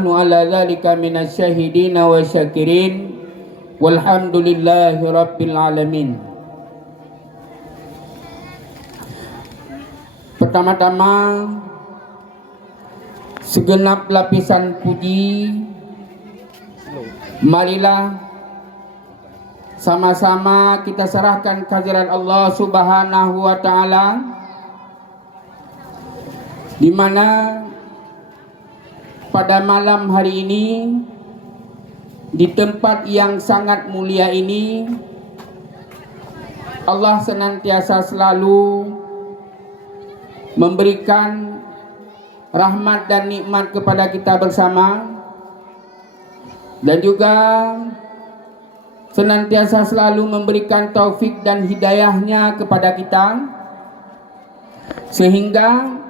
ala dzalika minasyahidin wa syakirin walhamdulillahi rabbil alamin. Pertama-tama segenap lapisan puji marilah sama-sama kita serahkan kehadirat Allah Subhanahu wa taala, di mana pada malam hari ini di tempat yang sangat mulia ini Allah senantiasa selalu memberikan rahmat dan nikmat kepada kita bersama, dan juga senantiasa selalu memberikan taufik dan hidayahnya kepada kita, sehingga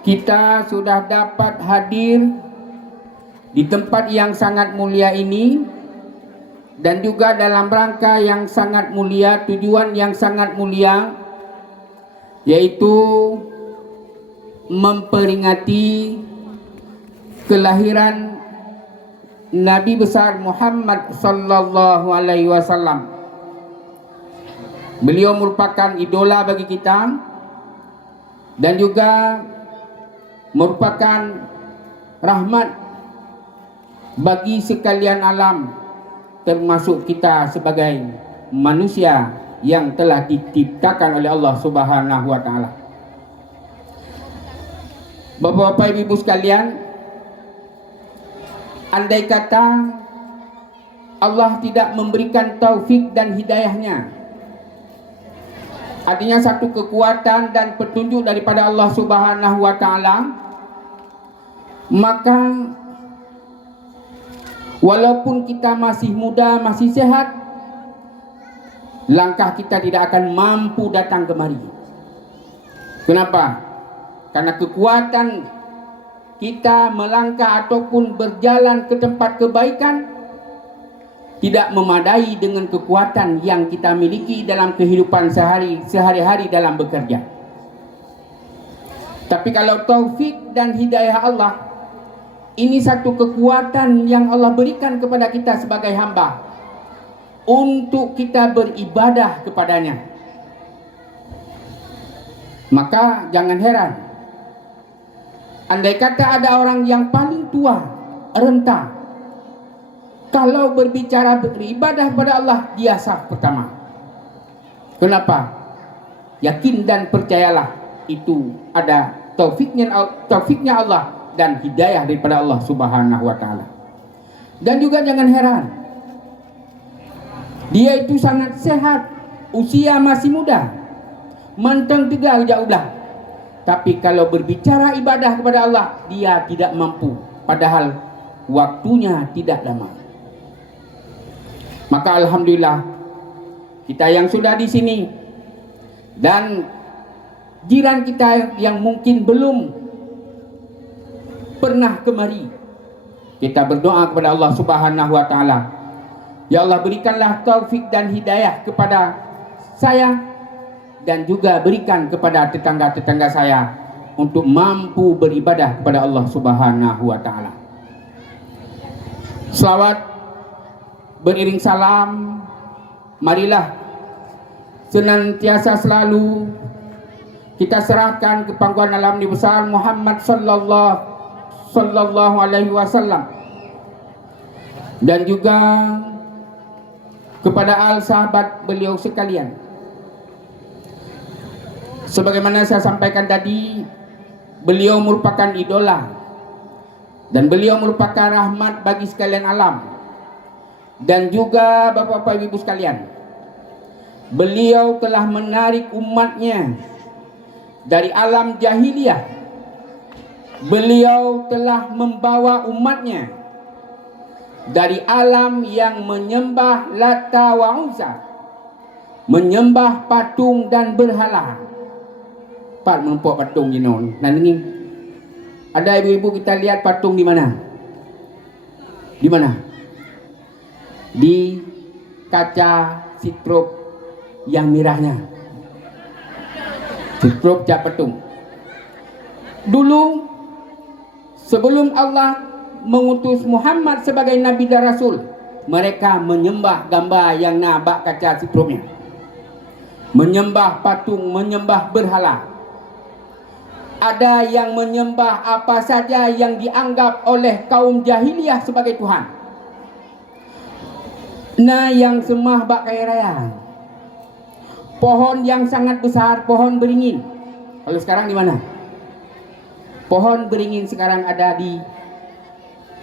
kita sudah dapat hadir di tempat yang sangat mulia ini, dan juga dalam rangka yang sangat mulia, tujuan yang sangat mulia, yaitu memperingati kelahiran Nabi besar Muhammad sallallahu alaihi wasallam. Beliau merupakan idola bagi kita dan juga merupakan rahmat bagi sekalian alam, termasuk kita sebagai manusia yang telah diciptakan oleh Allah Subhanahu wa taala. Bapak-bapak, ibu-ibu sekalian, andai kata Allah tidak memberikan taufik dan hidayahnya, artinya satu kekuatan dan petunjuk daripada Allah Subhanahu wa taala, maka walaupun kita masih muda, masih sehat, langkah kita tidak akan mampu datang kemari. Kenapa? Karena kekuatan kita melangkah ataupun berjalan ke tempat kebaikan tidak memadai dengan kekuatan yang kita miliki dalam kehidupan sehari-hari dalam bekerja. Tapi kalau taufik dan hidayah Allah, ini satu kekuatan yang Allah berikan kepada kita sebagai hamba untuk kita beribadah kepadanya. Maka jangan heran andai kata ada orang yang paling tua, renta, kalau berbicara beribadah kepada Allah, dia sah pertama. Kenapa? Yakin dan percayalah itu ada taufiknya Allah dan hidayah daripada Allah Subhanahu wa taala. Dan juga jangan heran, dia itu sangat sehat, usia masih muda, manteng tegar jauh belah. Tapi kalau berbicara ibadah kepada Allah, dia tidak mampu, padahal waktunya tidak lama. Maka alhamdulillah kita yang sudah di sini dan jiran kita yang mungkin belum pernah kemari, kita berdoa kepada Allah Subhanahu wa taala, ya Allah, berikanlah taufik dan hidayah kepada saya dan juga berikan kepada tetangga-tetangga saya untuk mampu beribadah kepada Allah Subhanahu wa taala. Selawat beriring salam, marilah senantiasa selalu kita serahkan ke pangkuan alam Nabi besar Muhammad sallallahu alaihi wasallam, dan juga kepada al sahabat beliau sekalian. Sebagaimana saya sampaikan tadi, beliau merupakan idola dan beliau merupakan rahmat bagi sekalian alam. Dan juga bapak-bapak ibu sekalian, beliau telah menarik umatnya dari alam jahiliyah. Beliau telah membawa umatnya dari alam yang menyembah Lata wa Uzza, menyembah patung dan berhala. Pak menumpuk patung di non. Nah ini ada ibu-ibu, kita lihat patung di mana? Di mana? Di kaca sitrop yang merahnya. Sitrop cap patung. Dulu Sebelum Allah mengutus Muhammad sebagai Nabi dan Rasul, mereka menyembah gambar yang nabak kaca sitrumnya, menyembah patung, menyembah berhala. Ada yang menyembah apa saja yang dianggap oleh kaum jahiliyah sebagai Tuhan. Nah, yang semah bak kaya raya, pohon yang sangat besar, pohon beringin. Kalau sekarang di mana? Pohon beringin sekarang ada di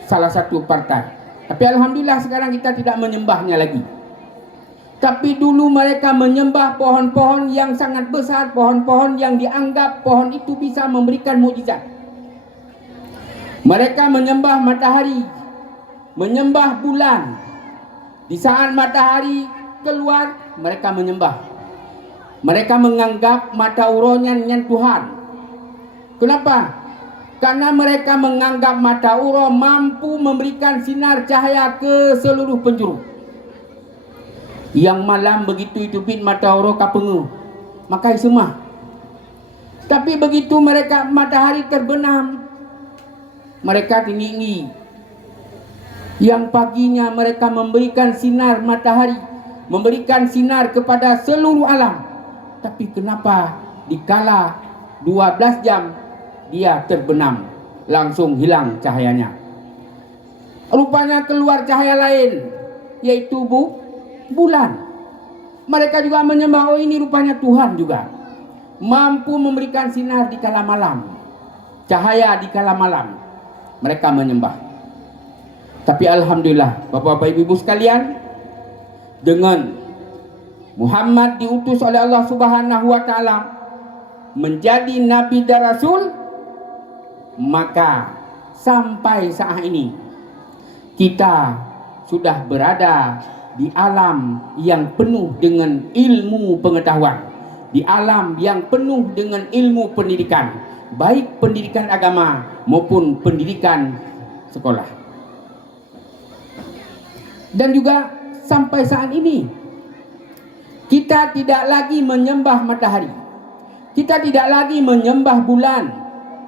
salah satu partai. Tapi alhamdulillah sekarang kita tidak menyembahnya lagi. Tapi dulu mereka menyembah pohon-pohon yang sangat besar, pohon-pohon yang dianggap pohon itu bisa memberikan mukjizat. Mereka menyembah matahari, menyembah bulan. Di saat matahari keluar, mereka menyembah. Mereka menganggap mata uronya dengan Tuhan. Kenapa? Karena mereka menganggap mata uro mampu memberikan sinar cahaya ke seluruh penjuru. Yang malam begitu itu pin mata uro kapengu, maka semua. Tapi begitu mereka matahari terbenam, mereka tinggi. Yang paginya mereka memberikan sinar matahari, memberikan sinar kepada seluruh alam. Tapi kenapa dikala 12 jam dia terbenam, langsung hilang cahayanya. Rupanya keluar cahaya lain, yaitu bulan. Mereka juga menyembah, oh ini rupanya Tuhan juga, mampu memberikan sinar di kala malam, cahaya di kala malam. Mereka menyembah. Tapi alhamdulillah Bapak-bapak Ibu-ibu sekalian, dengan Muhammad diutus oleh Allah Subhanahu wa taala menjadi nabi dan rasul, maka sampai saat ini kita sudah berada di alam yang penuh dengan ilmu pengetahuan, di alam yang penuh dengan ilmu pendidikan, baik pendidikan agama maupun pendidikan sekolah. Dan juga sampai saat ini kita tidak lagi menyembah matahari, kita tidak lagi menyembah bulan,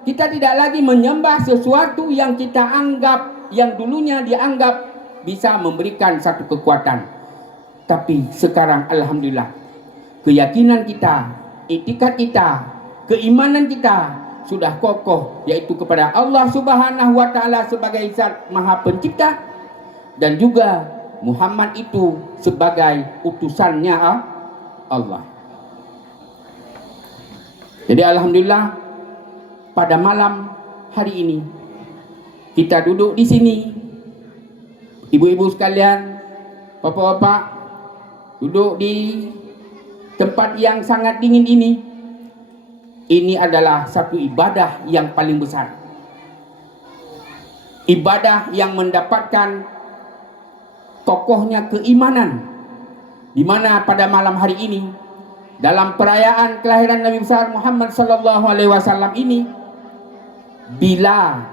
kita tidak lagi menyembah sesuatu yang kita anggap, yang dulunya dianggap bisa memberikan satu kekuatan. Tapi sekarang alhamdulillah, keyakinan kita, itikad kita, keimanan kita sudah kokoh, yaitu kepada Allah Subhanahu wa taala sebagai Zat Maha Pencipta, dan juga Muhammad itu sebagai utusannya Allah. Jadi alhamdulillah pada malam hari ini kita duduk di sini, ibu-ibu sekalian, bapak-bapak, duduk di tempat yang sangat dingin ini. Ini adalah satu ibadah yang paling besar, ibadah yang mendapatkan kokohnya keimanan, di mana pada malam hari ini dalam perayaan kelahiran Nabi besar Muhammad sallallahu alaihi wasallam ini, bila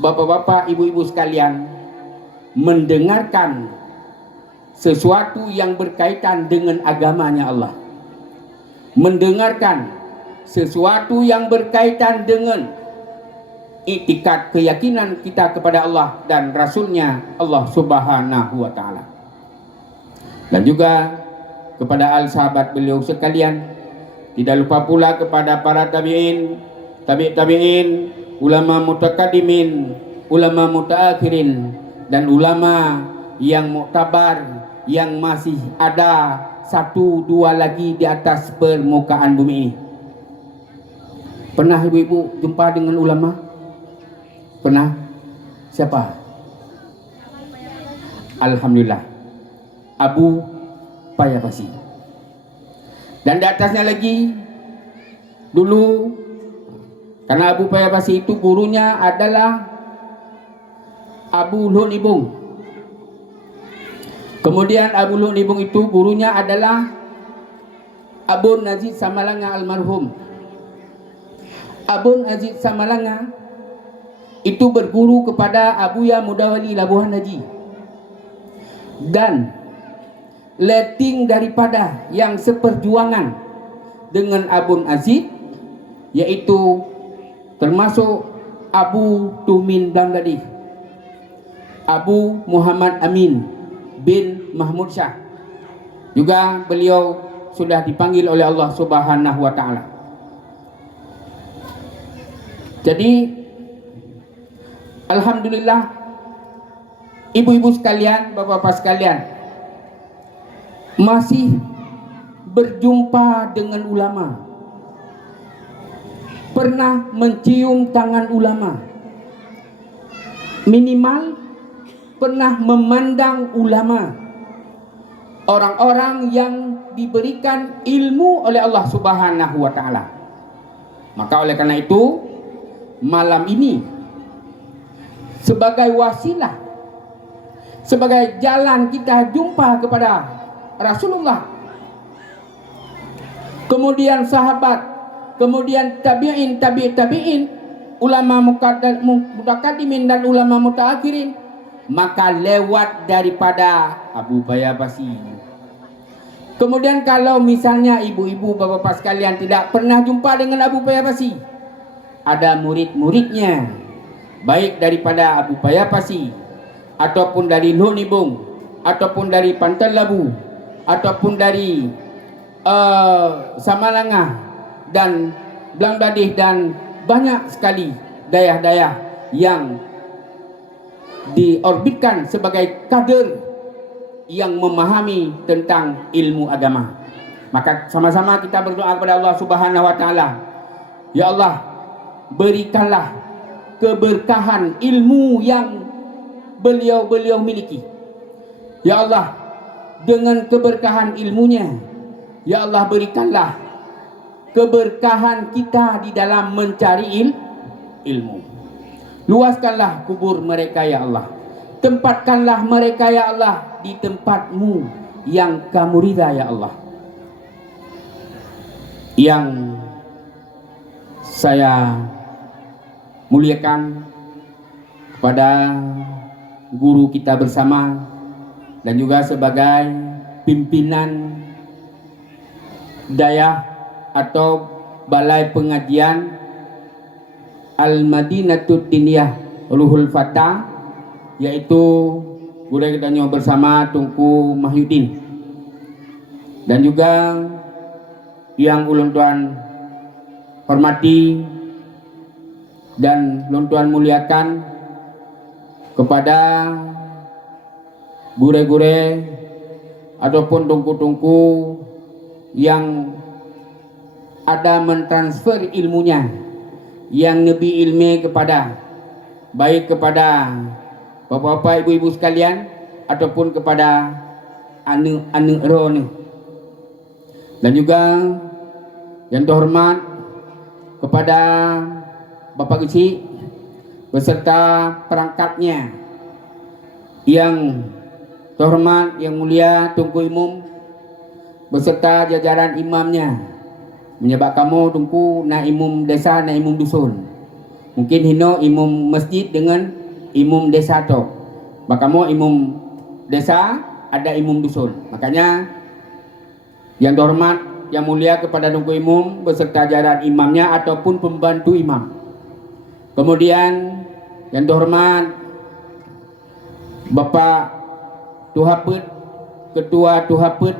bapak-bapak, ibu-ibu sekalian mendengarkan sesuatu yang berkaitan dengan agamanya Allah, mendengarkan sesuatu yang berkaitan dengan itikad keyakinan kita kepada Allah dan Rasulnya Allah Subhanahu wa ta'ala, dan juga kepada al-sahabat beliau sekalian, tidak lupa pula kepada para tabi'in, tabi'in, ulama mutakadimin, ulama mutaakhirin, dan ulama yang muktabar, yang masih ada satu dua lagi di atas permukaan bumi ini. Pernah ibu-ibu jumpa dengan ulama? Pernah? Siapa? Alhamdulillah, Abu Payabasi. Dan di atasnya lagi dulu, karena Abu Payabasi itu gurunya adalah Abu Luhun Ibung. Kemudian Abu Luhun Ibung itu gurunya adalah Abu Najib Samalanga almarhum. Abu Najib Samalanga itu berguru kepada Abuya Mudawali Labuhan Haji, dan letting daripada yang seperjuangan dengan Abun Aziz, yaitu termasuk Abu Tumin Bangladesh, Abu Muhammad Amin bin Mahmud Shah. Juga beliau sudah dipanggil oleh Allah Subhanahu wa taala. Jadi alhamdulillah, ibu-ibu sekalian, bapak-bapak sekalian, masih berjumpa dengan ulama, pernah mencium tangan ulama, minimal pernah memandang ulama, orang-orang yang diberikan ilmu oleh Allah Subhanahu wa taala. Maka oleh karena itu, malam ini sebagai wasilah, sebagai jalan kita jumpa kepada Rasulullah, kemudian sahabat, kemudian tabi'in, tabi'in, ulama mutakaddimin dan ulama mutaakhirin, maka lewat daripada Abu Bayabasi. Kemudian kalau misalnya ibu-ibu, bapak-bapak sekalian tidak pernah jumpa dengan Abu Bayabasi, ada murid-muridnya, baik daripada Abu Bayabasi, ataupun dari Lunibung, ataupun dari Pantai Labu, ataupun dari Samalanga dan Bangladesh, dan banyak sekali daerah-daerah yang diorbitkan sebagai kader yang memahami tentang ilmu agama. Maka sama-sama kita berdoa kepada Allah Subhanahu wa taala. Ya Allah, berikanlah keberkahan ilmu yang beliau miliki. Ya Allah, dengan keberkahan ilmunya, ya Allah, berikanlah keberkahan kita di dalam mencari ilmu. Luaskanlah kubur mereka ya Allah. Tempatkanlah mereka ya Allah di tempat-Mu yang Kamu ridha ya Allah. Yang saya muliakan kepada guru kita bersama, dan juga sebagai pimpinan daya atau balai pengajian Al-Madinatud Diniyah Ruhul Fatah, yaitu guru kita bersama Tunku Mahyudin, dan juga yang ulun tuan hormati dan ulun tuan muliakan kepada gure-gure ataupun tungku-tungku yang ada mentransfer ilmunya, yang lebih ilmi kepada, baik kepada bapak-bapak, ibu-ibu sekalian, ataupun kepada anu roni, dan juga yang terhormat kepada Bapak Kecil beserta perangkatnya, yang terhormat yang mulia Tunku Imam beserta jajaran imamnya, menyebab kamu Tunku na imam desa, na imam dusun. Mungkin hino imam masjid dengan imam desa tu. Bakamu imam desa, ada imam dusun. Makanya yang terhormat yang mulia kepada Tunku Imam beserta jajaran imamnya ataupun pembantu imam. Kemudian yang terhormat Bapak Tuhaput, Ketua Tuhaput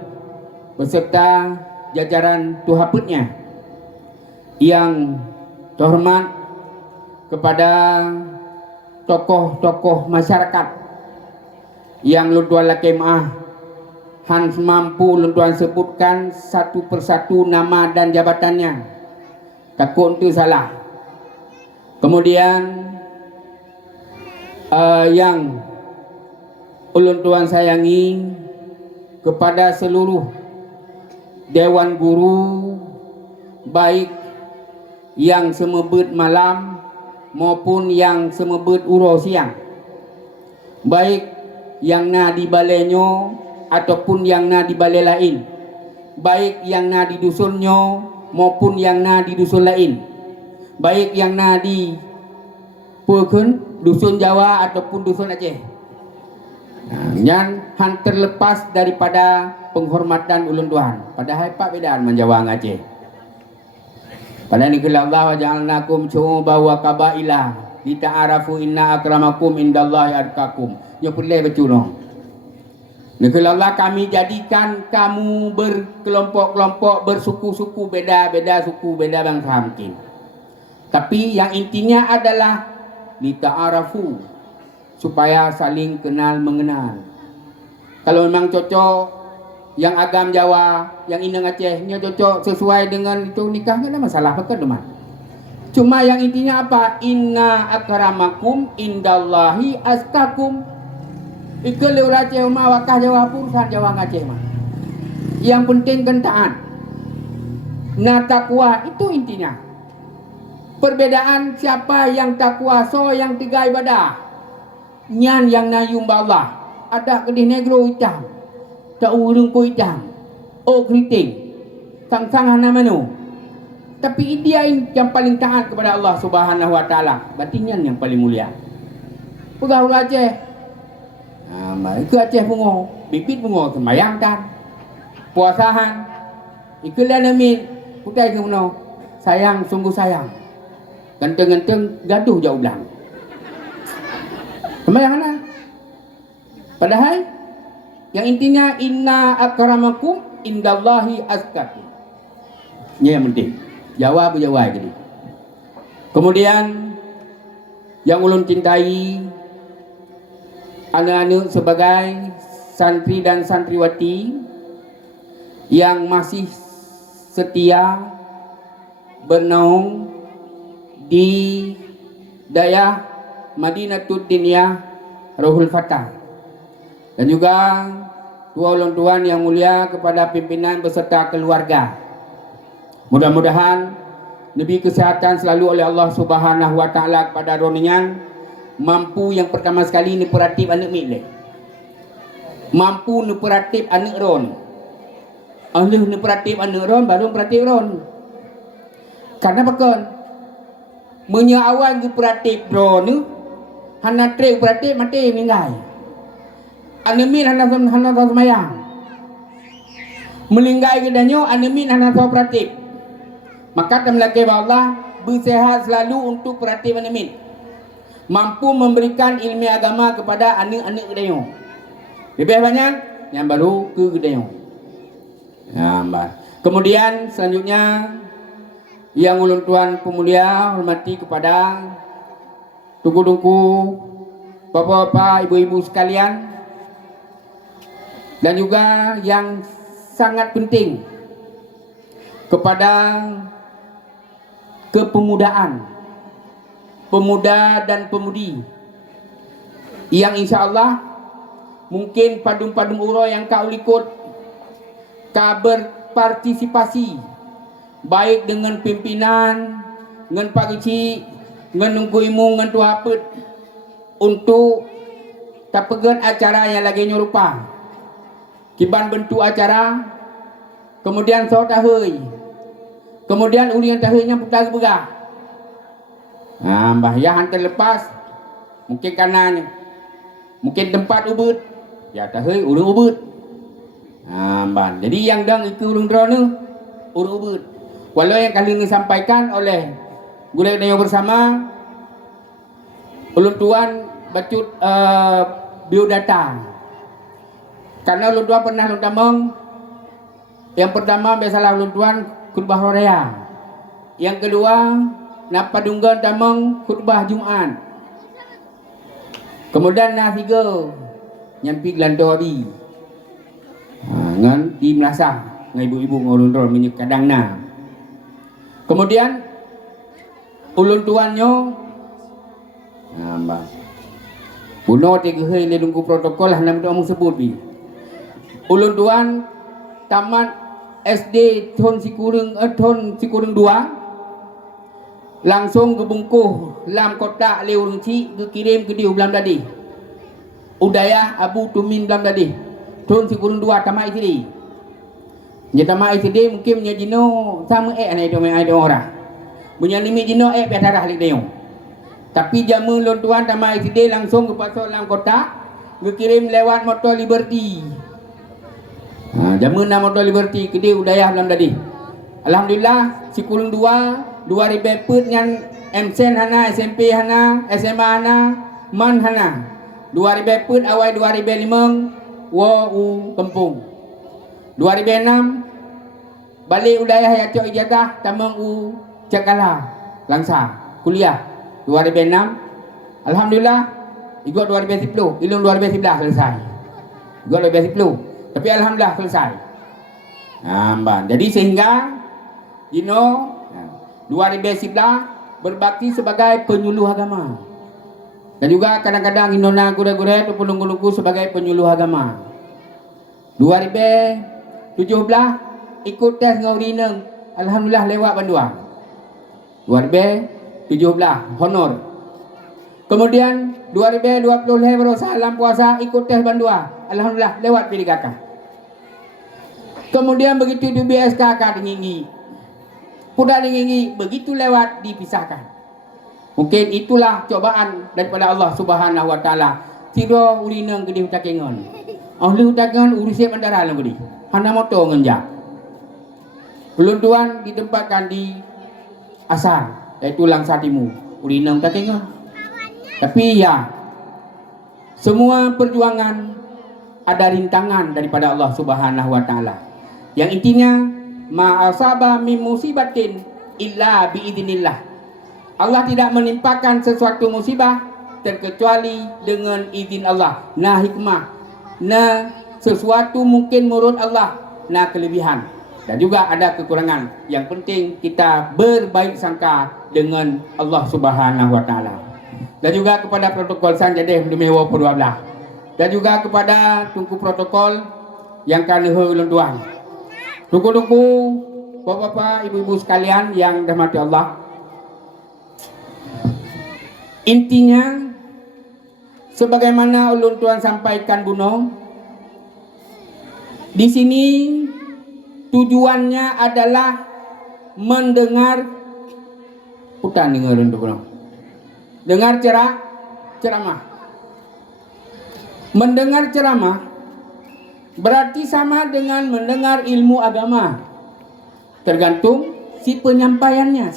beserta jajaran Tuhaputnya. Yang terhormat kepada tokoh-tokoh masyarakat yang luntuan lakemah Hans mampu luntuan sebutkan satu persatu nama dan jabatannya, takut itu salah. Kemudian yang ulun tuan sayangi kepada seluruh dewan guru, baik yang semebut malam maupun yang semebut uro siang, baik yang na di balenyo ataupun yang na di balai lain, baik yang na di dusunnya maupun yang na di dusun lain, baik yang na di Purkun, dusun Jawa ataupun dusun Aceh. Yang terlepas daripada penghormatan ulun Tuhan. Padahal pak bedaan menjawab Aceh. Pada ni kalau Allah ja'alnakum syu'uban wa qabaila lita'arafu inna akramakum indallahi atqakum. Yo boleh betul noh. Kalau Allah kami jadikan kamu berkelompok-kelompok, bersuku-suku, beda-beda suku, beda bangsa mungkin. Tapi yang intinya adalah lita'arafu, supaya saling kenal mengenal. Kalau memang cocok yang agam Jawa, yang Inang Acehnya cocok sesuai dengan itu nikah, enggak ada masalah apa teman. Cuma yang intinya apa? Inna akramakum indallahi askakum. Ikut lewat Aceh mah wakah Jawa urusan Jawa Aceh mah. Yang penting kan taat. Nah takwa itu intinya. Perbedaan siapa yang takwa, so yang tiga ibadah. Nyan yang nayum Allah. Ada kedih negro hitam. Tak urung ko hitam. Oh keriting. Sang-sang hana manu. Tapi dia yang paling taat kepada Allah Subhanahu wa taala. Berarti nyan yang paling mulia. Pegawai Aceh. Ke Aceh bungo, bibit bungo sembayang kan, puasahan, ikulah namin, putai ke mana, sayang sungguh sayang, ganteng-ganteng gaduh jauh belang, sembayang mana? Padahal yang intinya inna akramakum indallahi azkakum. Ini yang penting. Jawab jadi. Kemudian yang ulun cintai anak-anak sebagai santri dan santriwati yang masih setia bernaung di daya Madinatul Diniyah Ruhul Fatah, dan juga dua ulun tuan yang mulia kepada pimpinan beserta keluarga. Mudah-mudahan lebih kesehatan selalu oleh Allah Subhanahu wa taala kepada ronian. Mampu yang pertama sekali ni peratif anak milik. Mampu ni peratif anak ron. Alih ni peratif anak ron baru peratif ron. Karena bakal menyawan ke peratif ron ni hana trek peratif mati meninggal. Anak min hana semayang. Melinggai ke danyo anak min hana peratif. Maka temlaki Allah bersehat selalu untuk peratif anak min. Mampu memberikan ilmu agama kepada anak-anak gedayo. Lebih banyak yang baru ke gedayo. Kemudian selanjutnya yang ulun tuan pemulia hormati kepada tungku-tungku, bapak-bapak, ibu-ibu sekalian, dan juga yang sangat penting kepada kepemudaan, pemuda dan pemudi yang insya Allah mungkin padum-padum uro yang kau ikut kau berpartisipasi baik dengan pimpinan, dengan Pak Kecik, dengan Nungku Imu, dengan Tuha Pet untuk tak pegan acara yang lagi nyerupa kiban bentuk acara, kemudian so tahui, kemudian uli yang tahuinya putar begah. Mbah ya hantar lepas mungkin kanannya, mungkin tempat ubud ya tahui urung ubud. Mbah jadi yang dang ikut urung drone urung ubud. Walau yang kali ini disampaikan oleh gula dayo bersama ulun tuan bacut biodata. Karena ulun tuan pernah ulun tamong yang pertama biasalah ulun tuan khutbah raya. Yang kedua napadunggan tamang khutbah Jumaat. Kemudian nah tiga nyampi gelanto abi. Ngan di Melasah ngan ibu-ibu ngulun ron minyak kadang na. Kemudian ulun tuannya mbak puno tiga hari le nunggu protokol lah nama kamu sebut bi. Ulun tuan tamat SD Thon Sikurung 2 langsung ke bungkuh lam kotak leu ci ke kirim ke diu belam tadi udayah Abu Tumin belam tadi Thon Sikurung 2 tamat istri nya tamat istri mungkin nya jino sama anai do mai do ora punya limit jino piatarah lik deu tapi jamu lon tuan tamat istri langsung ke pasok lam kotak ke kirim lewat motor Liberty. Jamu na motor Liberty ke diu udayah belam tadi. Alhamdulillah Sikurung 2 ribu put yang MSen hana, SMP hana, SMA hana, man hana. 2000 put awal 2005 wa u kampung. 2006 balik wilayah ya cok ijazah tamang u cakala langsa kuliah 2006. Alhamdulillah ikut 2010 ilung 2011 selesai. Ikut 2010 tapi alhamdulillah selesai. Jadi sehingga 2011 berbakti sebagai penyuluh agama. Dan juga kadang-kadang inona gure-gure tu penunggu-nunggu sebagai penyuluh agama. 2017 ikut tes ngauri neng, alhamdulillah lewat bandua. 2017 honor. Kemudian 2020 baru salam puasa ikut tes bandua, alhamdulillah lewat pilih kakak. Kemudian begitu di BSKK dingingi, kuda dingingi, begitu lewat dipisahkan. Mungkin itulah cobaan daripada Allah Subhanahu wa taala. Tiro ulinang gede utakengon. Ahli utakengon urusnya bandara lang gede. Hana moto ngenjak. Peluntuan ditempatkan di asar, yaitu Langsa Timur. Ulinang utakengon. Tapi ya, semua perjuangan ada rintangan daripada Allah Subhanahu wa taala. Yang intinya ma asaba min musibatin illa biidznillah. Allah tidak menimpakan sesuatu musibah terkecuali dengan izin Allah. Nah hikmah, nah sesuatu mungkin menurut Allah, nah kelebihan dan juga ada kekurangan. Yang penting kita berbaik sangka dengan Allah Subhanahu wa taala. Dan juga kepada protokol Sanjadeh demi wapur wablah. Dan juga kepada tungku protokol yang kanuh ulun tuan. Tungku-tungku bapak-bapak, ibu-ibu sekalian yang dirahmati Allah. Intinya sebagaimana ulun tuan sampaikan Buno, di sini tujuannya adalah mendengar putan dengar untuk Buno. Dengar ceramah. Mendengar ceramah berarti sama dengan mendengar ilmu agama. Tergantung si penyampaiannya.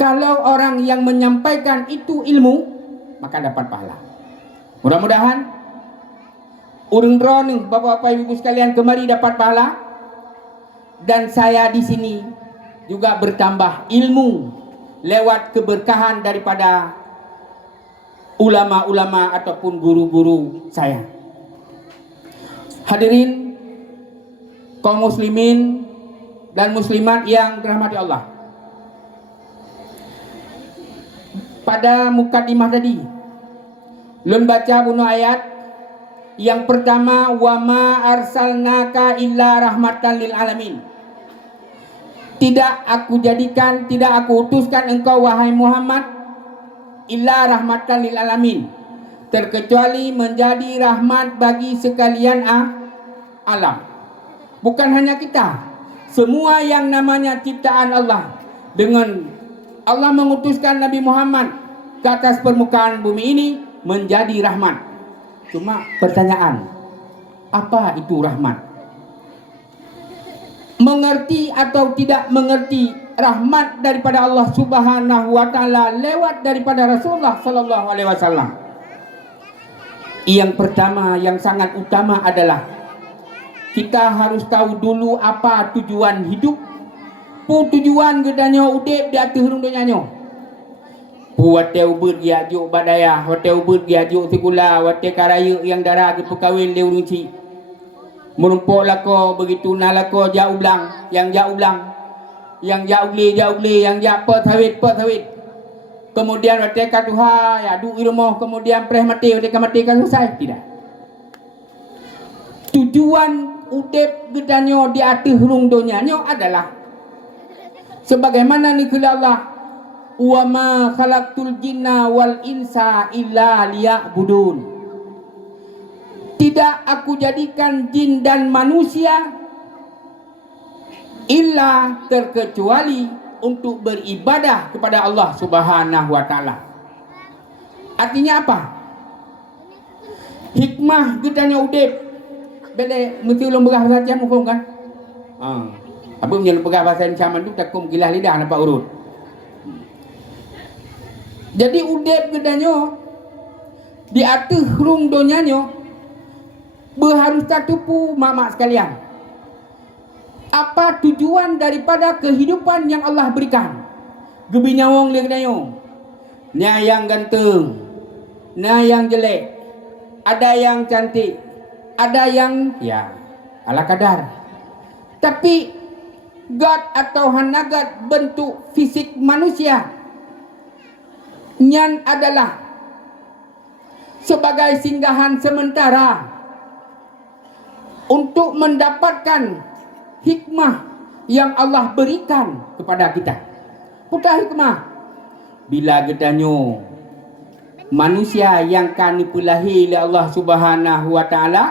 Kalau orang yang menyampaikan itu ilmu, maka dapat pahala. Mudah-mudahan urang nih bapak-bapak ibu sekalian kemari dapat pahala, dan saya di sini juga bertambah ilmu lewat keberkahan daripada ulama-ulama ataupun guru-guru saya. Hadirin kaum muslimin dan muslimat yang dirahmati Allah. Pada mukadimah tadi lun baca bunuh ayat yang pertama, wa ma arsalnaka illa rahmatan lil alamin. Tidak aku utuskan engkau wahai Muhammad illa rahmatan lil alamin, terkecuali menjadi rahmat bagi sekalian alam. Bukan hanya kita, semua yang namanya ciptaan Allah. Dengan Allah mengutuskan Nabi Muhammad ke atas permukaan bumi ini menjadi rahmat. Cuma pertanyaan, apa itu rahmat? Mengerti atau tidak mengerti rahmat daripada Allah Subhanahu wa taala lewat daripada Rasulullah sallallahu alaihi wasallam. Yang pertama yang sangat utama adalah kita harus tahu dulu apa tujuan hidup. Tujuan gedanya udip di atas hurung dunia. Wate ubud ya juk badaya, wate ubud ya juk tikula, wate karaya yang darah ke perkawin dia urunci. Merumpuk lako begitu nalako jauh belang, yang jauh belang, yang jauh beli, yang jauh petawit. Kemudian wate katuha ya du ilmu, kemudian preh mati, wate mati kan selesai. Tidak. Tujuan udip gedanya di atas hurung dunia adalah sebagaimana nikula Allah, wa ma khalaqtul jinna wal insa illa liya'budun. Tidak aku jadikan jin dan manusia illa terkecuali untuk beribadah kepada Allah Subhanahu wa taala. Artinya apa? Hikmah gedanya udip. Bele mesti ulung berah saja mukum kan? Apa punya pegawai bahasa ancaman tu takum gilah lidah nampak urut. Jadi udep gedanyo di atas rung donyanya berharus tertupu mak-mak sekalian. Apa tujuan daripada kehidupan yang Allah berikan? Gebinyawong dia gedanyo. Nya yang ganteng, nah yang jelek, ada yang cantik, ada yang ya ala kadar. Tapi God atau hanagat bentuk fisik manusia nyan adalah sebagai singgahan sementara untuk mendapatkan hikmah yang Allah berikan kepada kita. Putar hikmah. Bila gedanyo manusia yang kami pelahi oleh Allah Subhanahu wa taala,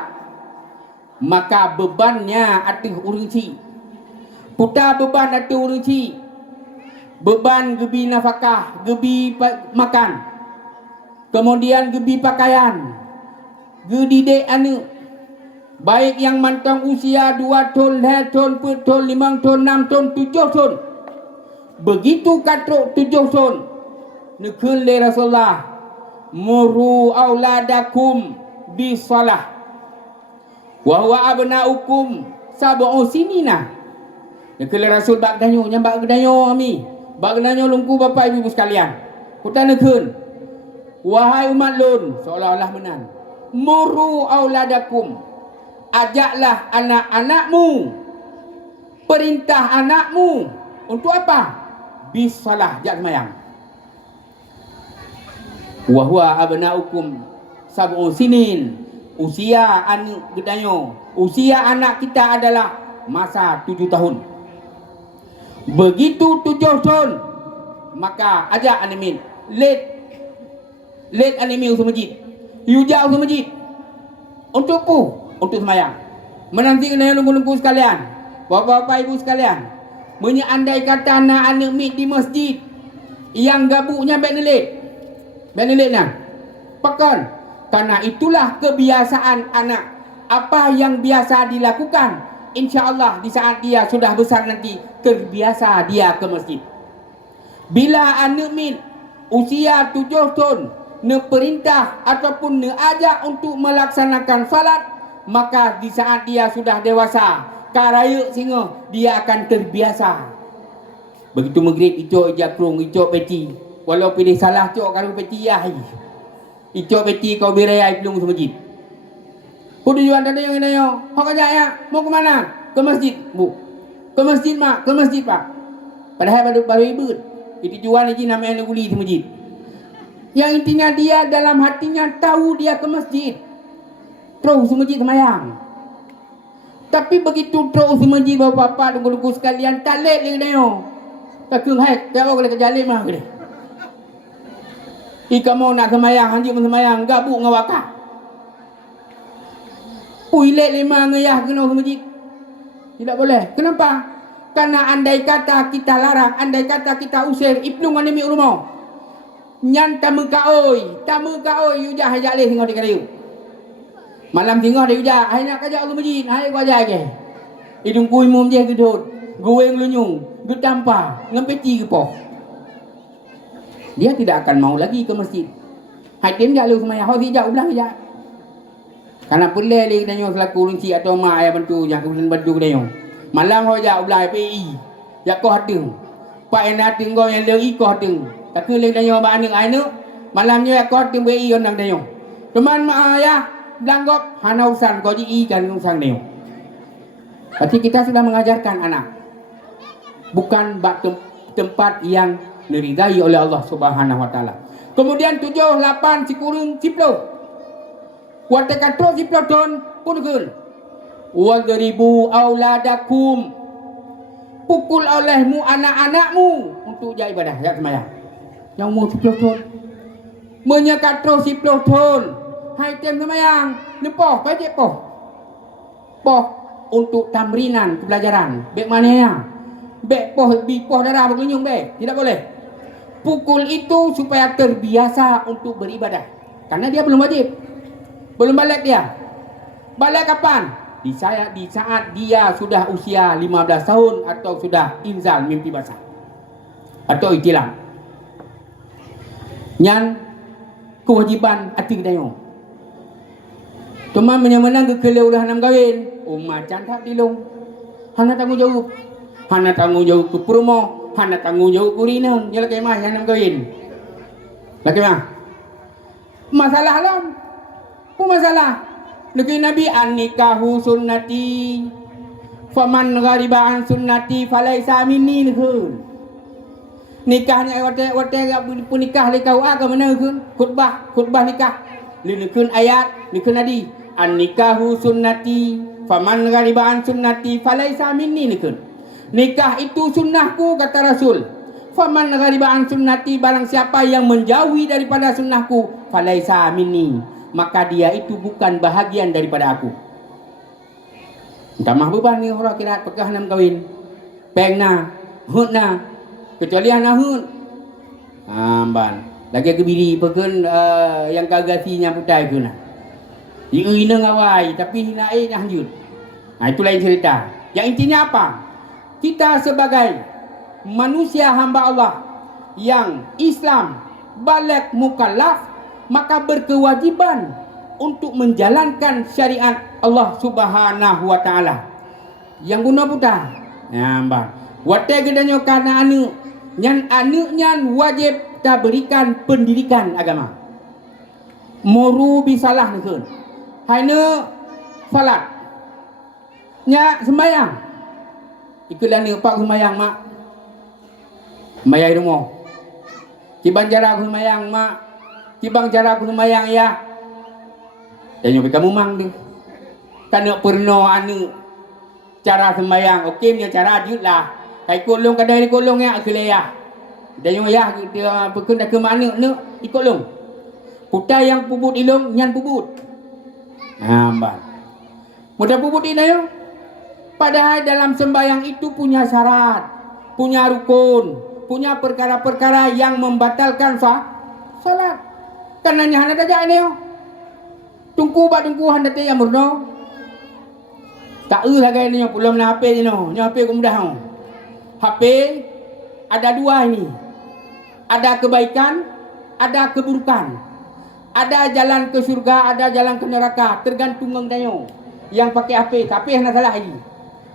maka bebannya atas urunci. Putar beban atas urunci. Beban gebi nafkah, gebi makan. Kemudian gebi pakaian. Gedidik anak. Baik yang mantang usia 2 tahun, 2 tahun, 4 tahun, 5 tahun, 6 tahun, 7 tahun. Begitu katrok 7 tahun. Nekul le Rasulullah, muru auladakum bisalah wa huwa abnaukum sab'u sinina. Nekul Rasul bak danyo nyambak gedanyo ami. Bak gedanyo lungku bapa ibu sekalian. Kutan nekul. Wahai umat lun, seolah-olah menan. Muru auladakum, ajaklah anak-anakmu, perintah anakmu untuk apa? Bisalah, jak semayang. Wa huwa abnaukum sab'u sinin. Usia anak gedanyo, usia anak kita adalah masa 7 tahun. Begitu 7 tahun, maka ajak animin let animin usul masjid. Yuja usul masjid. Untukku, untuk semayang. Menanti kena lunggu-lunggu sekalian, bapak-bapak ibu sekalian, andai kata anak-anak mit di masjid yang gabuknya benelit nah, pekan. Karena itulah kebiasaan anak. Apa yang biasa dilakukan, insya-Allah di saat dia sudah besar nanti terbiasa dia ke masjid. Bila anak mit usia 7 tahun ne perintah ataupun ne ajak untuk melaksanakan salat, maka di saat dia sudah dewasa, karaya singa, dia akan terbiasa. Begitu maghrib icok jakrung, icok peci. Walau pilih salah cok kalau peci ya. Icok peci kau berai pelung masjid. Ku tujuan tadi yang ini yo. Hok aja ya. Mau ke mana? Ke masjid, Bu. Ke masjid, Mak. Ke masjid, Pak. Padahal baru ibut. Itu tujuan ini namanya guli di masjid. Yang intinya dia dalam hatinya tahu dia ke masjid. Terus ke masjid semayang. Tapi begitu terus ke masjid bapak-bapak tunggu-tunggu sekalian, tak lek dia yo. Tak keng hai, tak boleh ke jalan mah gede. Ika mau nak semayang, hanji pun semayang, gabuk ngawakah. Uilet 5 ngeyah kena ke masjid. Tidak boleh. Kenapa? Karena andai kata kita larang, andai kata kita usir, iplung animi rumah. Nyan tamu kaoi, ujah hajak leh tengok di karayu. Malam tengok dia ujah, hai nak kajak ke masjid, hai kau ajak ke. Hidung kui mum dia gedut, goeng lunyung, gedampa, ngempeci ke poh. Dia tidak akan mau lagi ke masjid. Hai tim jak lu semaya, hau dijak ulang ajak. Karena pelai leh tanya selaku runci atau mak ayah bantu yang kemudian bantu dia. Malam hau jak ulang PI. Jak kau hatung. Pak enak tinggal yang lagi kau hatung. Tak kena tanya mak anak anak. Malamnya kau hatung PI orang tanya. Teman mak ayah belanggok hana usan kau ji kan usan dia. Berarti kita sudah mengajarkan anak. Bukan tempat yang diridai oleh Allah Subhanahu wa taala. Kemudian 7, 8 sikurung 10. Kuat katro 10 ton pun gul. Wadribu auladakum. Pukul olehmu anak-anakmu untuk jah ibadah, jak sembahyang. Yang umur 10 ton. Menyekatro 10 ton. Hai tem sembahyang, lepoh pajak poh. Poh untuk tamrinan pelajaran. Bek mana ya? Bek poh bipoh darah bergenyung bek. Tidak boleh. Pukul itu supaya terbiasa untuk beribadah. Karena dia belum wajib. Belum balik dia. Balik kapan? Di saat dia sudah usia 15 tahun atau sudah inzal mimpi basah. Atau itilam. Nyan kewajiban ati gedayo. Cuma menang ke keleulah nam kawin. Macan tak dilong. Hana tanggung jawab. Hana tanggung jawab ke promo, hana tanggung jawab ke rinang. Ya laki mah yang nam kawin. Laki mah. Masalah alam. Apa masalah? Laki Nabi an-nikahu sunnati. Faman ghariba an sunnati falaisa minni lehun. Nikahnya wate pun nikah le kau ke mana keun? Khutbah nikah. Likeun ayat, likeun hadis. An-nikahu sunnati faman ghariba an sunnati falaisa minni likeun. Nikah itu sunnahku kata Rasul. Faman ghariba an sunnati barang siapa yang menjauhi daripada sunnahku falaisa minni, maka dia itu bukan bahagian daripada aku. Tamah beban ni orang kira pekah nam kawin. Pengna, hutna, kecuali anak hut. Amban. Lagi kebiri pekeun yang kagasinya putai keuna. Ieu ina ngawai tapi hinae dah lanjut. Itu lain cerita. Yang intinya apa? Kita sebagai manusia hamba Allah yang Islam baligh mukallaf, maka berkewajiban untuk menjalankan syariat Allah Subhanahu wa taala. Yang guna puta. Nampak. Wate gedanyo kana anu, nyan anu nyan wajib kita berikan pendidikan agama. Muru bisalah nekeun. Haina salat. Nya sembahyang. Ikulah ni pak sembahyang mak. Mayai rumah. Kibang cara aku sembahyang mak. Kibang cara aku sembahyang ya. Dan yang kamu mang tu. Kana pernah anu cara sembahyang. Okey ni cara ajut lah. Kai kolong kadang ni kolong ya akelaya. Dan yang ya dia pekun dah ke mana nak ikut long. Putai yang pubut ilong nyan pubut. Hamba. Mudah pubut ini yo. Padahal dalam sembahyang itu punya syarat, punya rukun, punya perkara-perkara yang membatalkan salat. Kananya hana daja ini yo. Tungku handa te yang murno. Tak lagi ni belum na HP ni no. Ni HP ku mudah no. HP ada dua ini. Ada kebaikan, ada keburukan. Ada jalan ke surga, ada jalan ke neraka, tergantung ngdayo. Yang pakai HP, tapi hana salah lagi.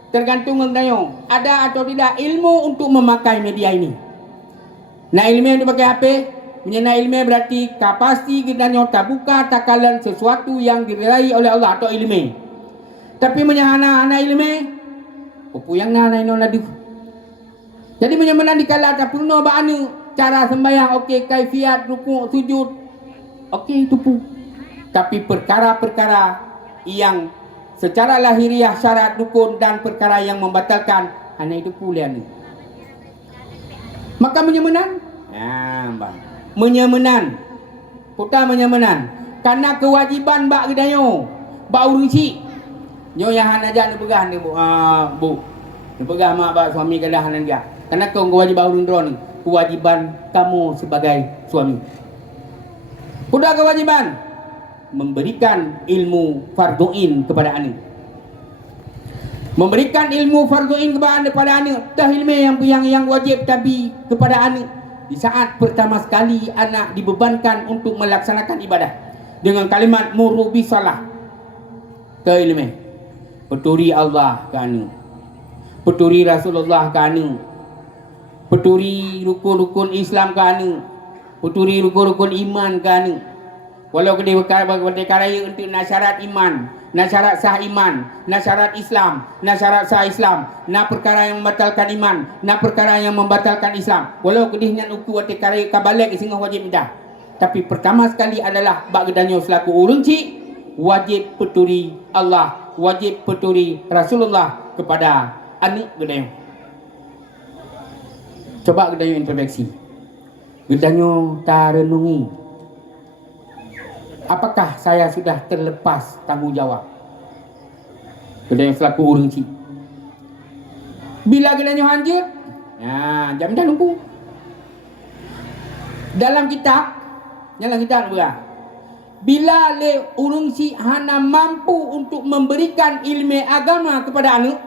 Tergantung ngdayo. Ada atau tidak ilmu untuk memakai media ini. Nah ilmu yang dipakai HP, menyenai ilmu berarti kapasiti kita nyota buka takalan sesuatu yang diraih oleh Allah atau ilmu. Tapi menyahana anak ilmu, pupuyang na ino ladu. Jadi menyamanan dikala tak purno ba anu cara sembahyang okey, kaifiat rukuk sujud okey itu pun. Tapi perkara-perkara yang secara lahiriah syarat rukun dan perkara yang membatalkan anak itu pula ni. Maka menyamanan bang. Menyamanan. Putar menyamanan. Karena kewajiban bak gedayo. Bak urusi. Nyo yang hana jak ni pegah ni bu. Bu. Ni pegah mak bak suami kadah hana dia. Karena kau kewajiban urun ni. Kewajiban kamu sebagai suami. Putar kewajiban memberikan ilmu fardu'in kepada anak. Memberikan ilmu fardu'in kepada anak. Dah ilmu yang wajib tapi kepada anak. Di saat pertama sekali anak dibebankan untuk melaksanakan ibadah dengan kalimat muru bisalah ke ilmu. Peturi Allah ke anak. Peturi Rasulullah ke anak. Peturi rukun-rukun Islam ke anak. Peturi rukun-rukun iman ke anak. Walau kedai perkara untuk nasyarat iman, nasyarat sah iman, nasyarat Islam, nasyarat sah Islam, na perkara yang membatalkan iman, na perkara yang membatalkan Islam. Walau kedihnya uku wate kare kabalik sehingga wajib dah. Tapi pertama sekali adalah bak gedanyo selaku urunci wajib peturi Allah, wajib peturi Rasulullah kepada anak gedanyo. Coba gedanyo introspeksi. Gedanyo tak renungi. Apakah saya sudah terlepas tanggungjawab? Gedanyo selaku urunci. Bila gedanyo hanjir, jam dah nunggu. Dalam kitab berah. Bila le urunci hana mampu untuk memberikan ilmu agama kepada anak,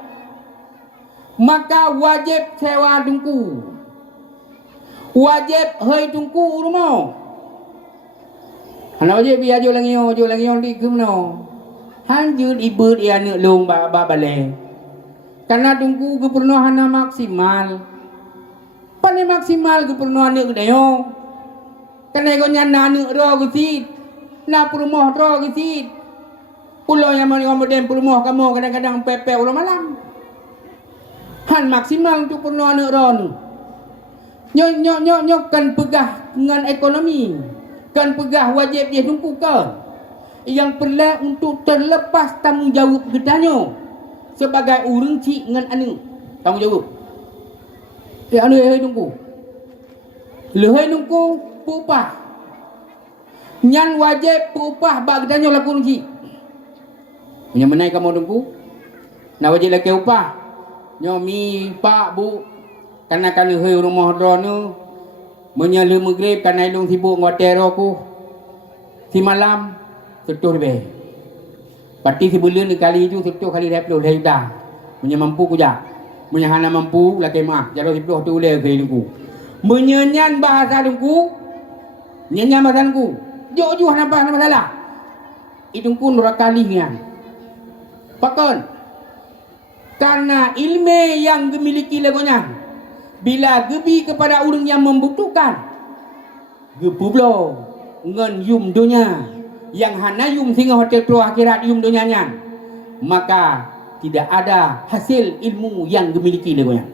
maka wajib sewa tungku. Wajib hei tungku rumah. Hana je bi ajo langio di kemno. Hanjut ibu dia anak long ba bale. Karena tunggu gubernur hana maksimal. Pane maksimal gubernur anak dayo. Karena ko nyana anak ro gesit. Na perumoh ro gesit. Pulau yang modern perumoh kamu kadang-kadang pepe ulah malam. Han maksimal untuk perumoh anak ro nu. Nyok kan pegah dengan ekonomi. Kan pegah wajib dia tunggu kan. Yang perlu untuk terlepas tanggungjawab gedanya sebagai orang cik dengan anu tanggungjawab. Anu hai nunggu. Lehai nunggu upah. Nyan wajib upah bag gedanya laku orang cik. Yang menai kamu nunggu. Nak wajib laki upah. Nyomi pak bu karena kan lehai rumah drone menyala maghrib karena ilung sibuk ngotel aku. Si malam setuh lebih. Parti sebulan kali itu setuh kali 20 dah. Punya mampu kuja. Punya hana mampu laki maaf. Jaro 10 tu boleh ke hidupku. Menyanyian bahasa hidupku. Nyanyian bahasa hidupku. Jauh-jauh nampak masalah. Hidupku nurah kali nian. Pakon. Karena ilmu yang dimiliki lagunya. Bila gebi kepada orang yang membutuhkan. Gebublo. Ngen yum dunia. Yang hana yum sehingga hotel tu akhirat yum dunianya, maka tidak ada hasil ilmu yang dimiliki lagunya.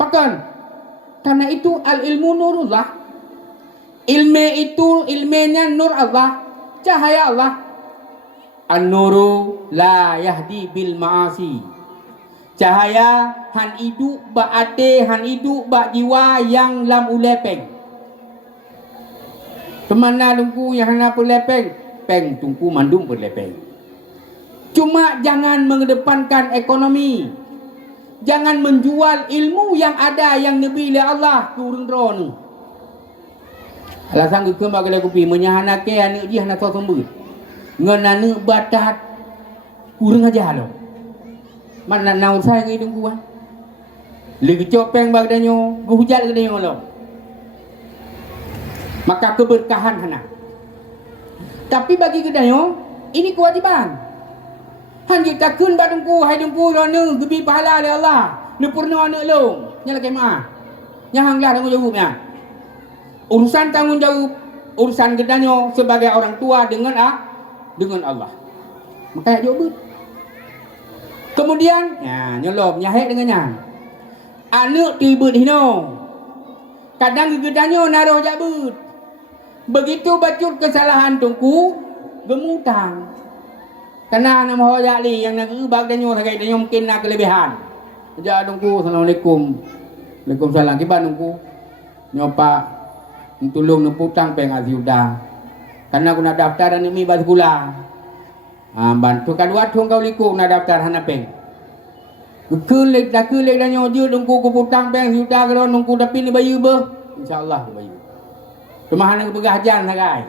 Bahkan karena itu al ilmu nurullah. Ilmu itu ilmunya nur Allah, cahaya Allah. An-nuru la yahdi bil ma'asi. Cahaya han hidup ba ate, han hidup ba jiwa yang lam ulepeng. Kemana tungku yang hana perlepeng? Peng tungku mandum perlepeng. Cuma jangan mengedepankan ekonomi. Jangan menjual ilmu yang ada yang Nabi oleh Allah ke orang drone. Alasan ke bagi lagu pi menyahana ke anak dia hana sosembut. Ngenana batat kurang aja lo. Mana nau saya ngi tungku ah. Lagi copeng bagdanyo, hujat gedanyo lo. Maka keberkahan hana. Tapi bagi gedayo ini kewajiban. Han kita kun badungku hai dungku rona gebi pahala oleh Allah. Ne purna anak long. Nya lagi maaf. Nya hanglah tanggungjawabnya. Urusan tanggungjawab urusan gedanyo sebagai orang tua dengan Allah. Maka jawab. Kemudian nyolom nyahek dengannya. Anak tibut hino. Kadang gedanyo naruh jabut. Begitu bacut kesalahan tungku gemutang. Karena nama hoyak li yang nak ubak danyo sagai danyo mungkin nak kelebihan. Aja tungku assalamualaikum. Waalaikumsalam kiban tungku. Nyopa tolong neputang peng aziuda. Karena aku nak daftar dan ini bas gula. Bantu kadua tung kau liku nak daftar hana peng. Kelek danyo dia tungku kuputang peng aziuda kalau tungku tapi ni bayu be. Insyaallah bayu. Kemahanan kepegajan sagai.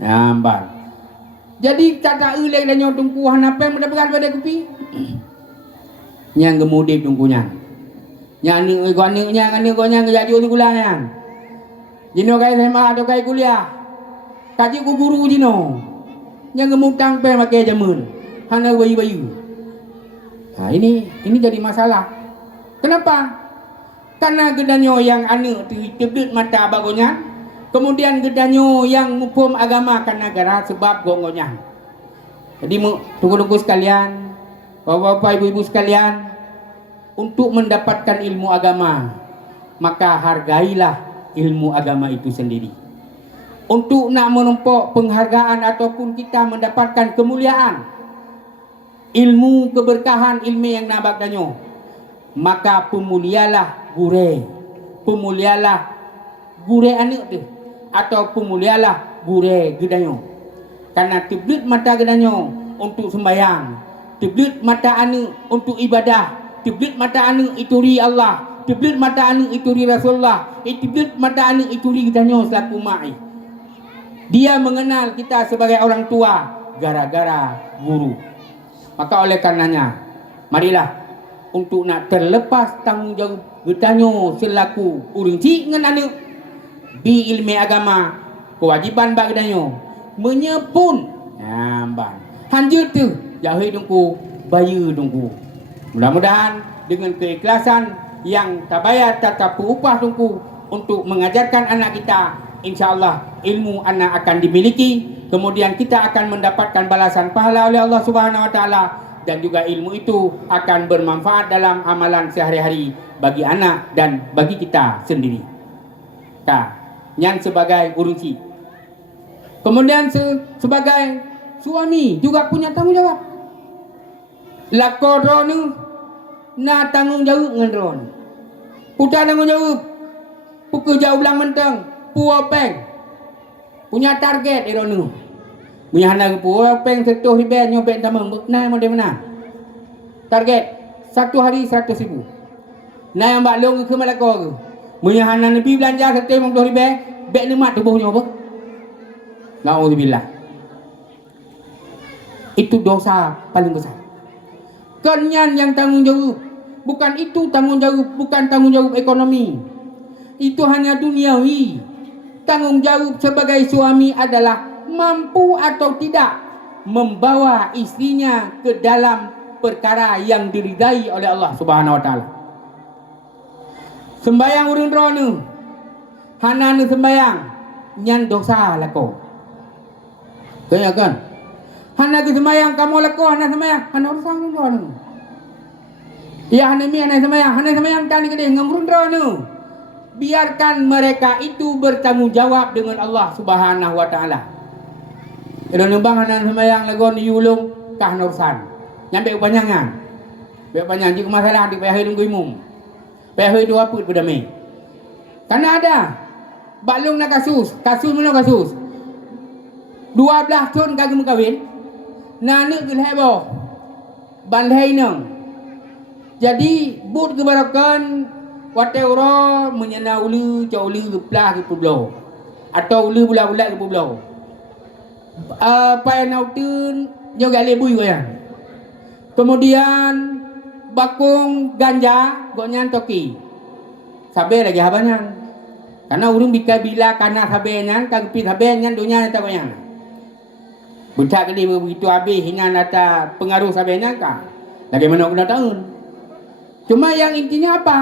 Nampak. Jadi kata ulek dan nyong tungku hanapen mendapat pada kopi. Yang gemudip tungkunya. Yang ane gonya ngejaju di gulanya. Jino kai SMA atau kai kuliah. Kaji ku guru jino. Yang gemutang pen pakai jamun. Hana bayu-bayu. Nah, ini jadi masalah. Kenapa? Karena gedanyo yang ane tebut mata bagonya. Kemudian gedanyo yang hukum agama kan negara sebab gongonya. Jadi tunggu-tunggu sekalian, bapak-bapak, ibu-ibu sekalian, untuk mendapatkan ilmu agama, maka hargailah ilmu agama itu sendiri. Untuk nak menumpuk penghargaan ataupun kita mendapatkan kemuliaan, ilmu keberkahan, ilmu yang nabak danyo, maka pemulialah gure anak tu. Atau pemulialah gure gedanyo. Karena tiblit mata gedanyo untuk sembahyang. Tiblit mata anu untuk ibadah. Tiblit mata anu ituri Allah. Tiblit mata anu ituri Rasulullah. Tiblit mata anu ituri gedanyo selaku ma'i. Dia mengenal kita sebagai orang tua gara-gara guru. Maka oleh karenanya, marilah untuk nak terlepas tanggungjawab gedanyo selaku uring ci dengan anu bi ilmu agama, kewajiban bagi danyo menyepun ban hanjut tu jauhi dongku bayu dongku. Mudah-mudahan dengan keikhlasan yang tak bayar tak upah dongku untuk mengajarkan anak kita, insyaallah ilmu anak akan dimiliki, kemudian kita akan mendapatkan balasan pahala oleh Allah Subhanahu wa taala, dan juga ilmu itu akan bermanfaat dalam amalan sehari-hari bagi anak dan bagi kita sendiri. Yang sebagai urunsi. Kemudian sebagai suami juga punya tanggungjawab. Lakodonu na tanggungjawab dengan ron. Putar tanggungjawab. Pekerja ulang mentang, puopeng. Punya target ironu. Punya hana puopeng setuh riben nyobek tamang bekna model mana. Target 1 hari 100,000. Nah yang bak long ke Melaka ke. Punya hana nabi belanja setuh 50 riben, bek nemat tubuhnya apa? Nauzubillah. Itu dosa paling besar. Kenyan yang tanggungjawab. Bukan itu tanggungjawab, bukan tanggungjawab ekonomi. Itu hanya duniawi. Tanggungjawab sebagai suami adalah mampu atau tidak membawa istrinya ke dalam perkara yang diridai oleh Allah Subhanahu wa taala. Sembayang urun rono. Hana nu sembayang nyan dosa lako. Kaya kan? Hana ke sembayang kamu lako, hana sembayang, hana urusan rono. Ya hana mi hana sembayang tani gede ngamrun rono. Biarkan mereka itu bertanggung jawab dengan Allah Subhanahu wa taala. Ida nembang hana sembayang lagon yulung kah urusan. Nyampe upanyangan. Be panjang jika masalah di payah nunggu imum. Payah itu apa berdamai. Karena ada baklung nak kasus mana kasus. 12 tahun kagum kawin. Nanu gelhebo. Bandai nang. Jadi but kebarakan wate ora menyena ulu ca ulu geplah ke pulau atau ulu bulat-bulat ke pulau. Pai nautun nyo gale bui ya. Kemudian bakung ganja gonyan toki. Sabe lagi habanyan. Karena urung bika bila kana sabenyan kagpi sabenyan dunya ta goyan. Budak kali begitu habis hina nata pengaruh sabenyan ka. Bagaimana kena tahun? Cuma yang intinya apa?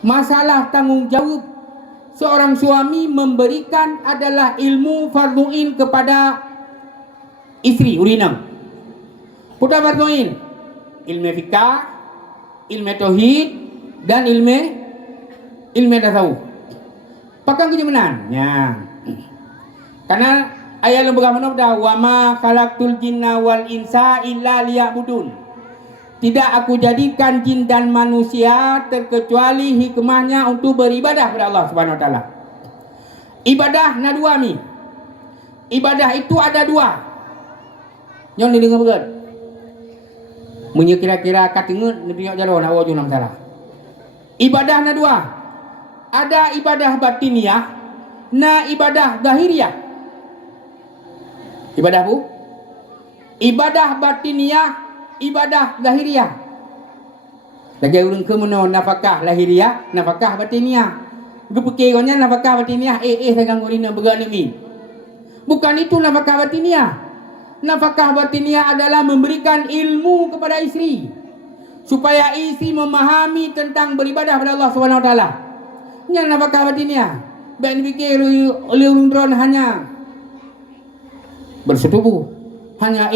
Masalah tanggungjawab seorang suami memberikan adalah ilmu fardhu'in kepada istri urinam. Putar fardhu'in, ilmu fikah, ilmu tauhid dan ilmu tasawuf. Pakang kejemenan. Ya. Karena ayat lembaga mana wa ma khalaqtul jinna wal insa illa liya'budun. Tidak aku jadikan jin dan manusia terkecuali hikmahnya untuk beribadah kepada Allah Subhanahu wa taala. Ibadah na dua mi. Ibadah itu ada dua. Yang didengar begat. Munye kira-kira katengeut nepi jaro na wajun salah. Ibadah na dua. Ada ibadah batiniah, na ibadah zahiriah. Ibadah bu? Ibadah batiniah, ibadah lahiriah. Lagi urang ke mana nafkah lahiriah, nafkah batiniah. Gepekirnya nafkah batiniah sagang urina began ni. Bukan itu nafkah batiniah. Nafkah batiniah adalah memberikan ilmu kepada istri supaya istri memahami tentang beribadah kepada Allah Subhanahu wa taala. Nya nafkah batiniah. Baik dipikir oleh urang hanya bersetubuh, hanya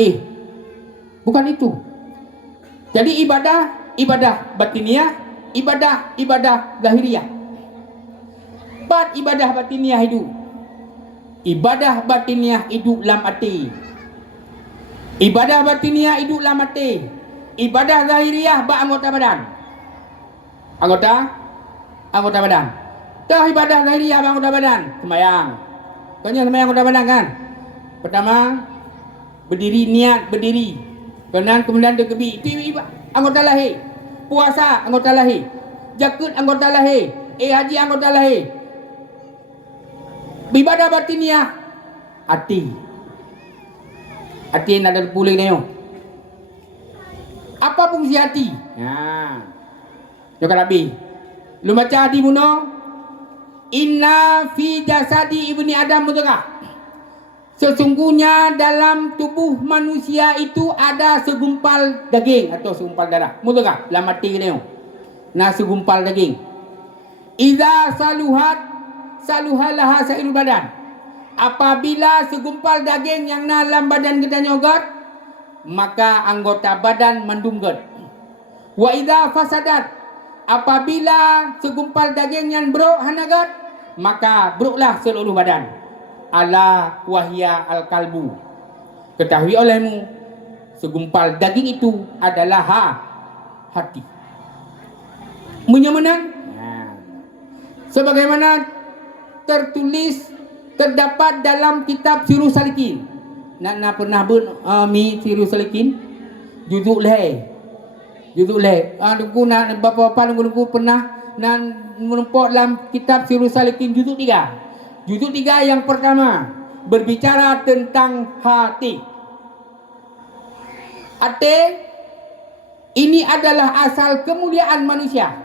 bukan itu. Jadi ibadah batiniah, ibadah zahiriah. Bat ibadah batiniah hidup. Ibadah batiniah hidup dalam hati. Ibadah batiniah hidup dalam hati. Ibadah zahiriah ba anggota badan. Anggota badan. Tah ibadah zahiriah ba anggota badan. Sembahyang. Kanya sembahyang anggota badan kan? Pertama berdiri, niat berdiri. Kemudian terkebi. Itu anggota lahir. Puasa anggota lahir. Jakut anggota lahir. Haji anggota lahir. Ibadah batiniah hati. Hati yang ada puling ni. Apa fungsi hati? Yang kerabi. Lu baca hati bunuh. Inna fi jasadi ibni Adam mudghah. Sesungguhnya dalam tubuh manusia itu ada segumpal daging atau segumpal darah. Mudghah, dalam mati kita tengok. Nah, segumpal daging. Idza saluhat saluhalaha sairul badan. Apabila segumpal daging yang dalam badan kita nyogot, maka anggota badan mendunggut. Wa idza fasadat, apabila segumpal daging yang buruk hanagat, maka buruklah seluruh badan. Ala wahya al-qalbu. Ketahui olehmu, segumpal daging itu adalah hati. Menyemenang sebagaimana terdapat dalam kitab Sirrus Salikin. Nak pernah mi Sirrus Salikin? Juzuk leh. Aku nak bapa-bapa nunggu pernah nan menumpuk dalam kitab Sirrus Salikin juzuk 3. Juzuk 3 yang pertama berbicara tentang hati. Hati ini adalah asal kemuliaan manusia.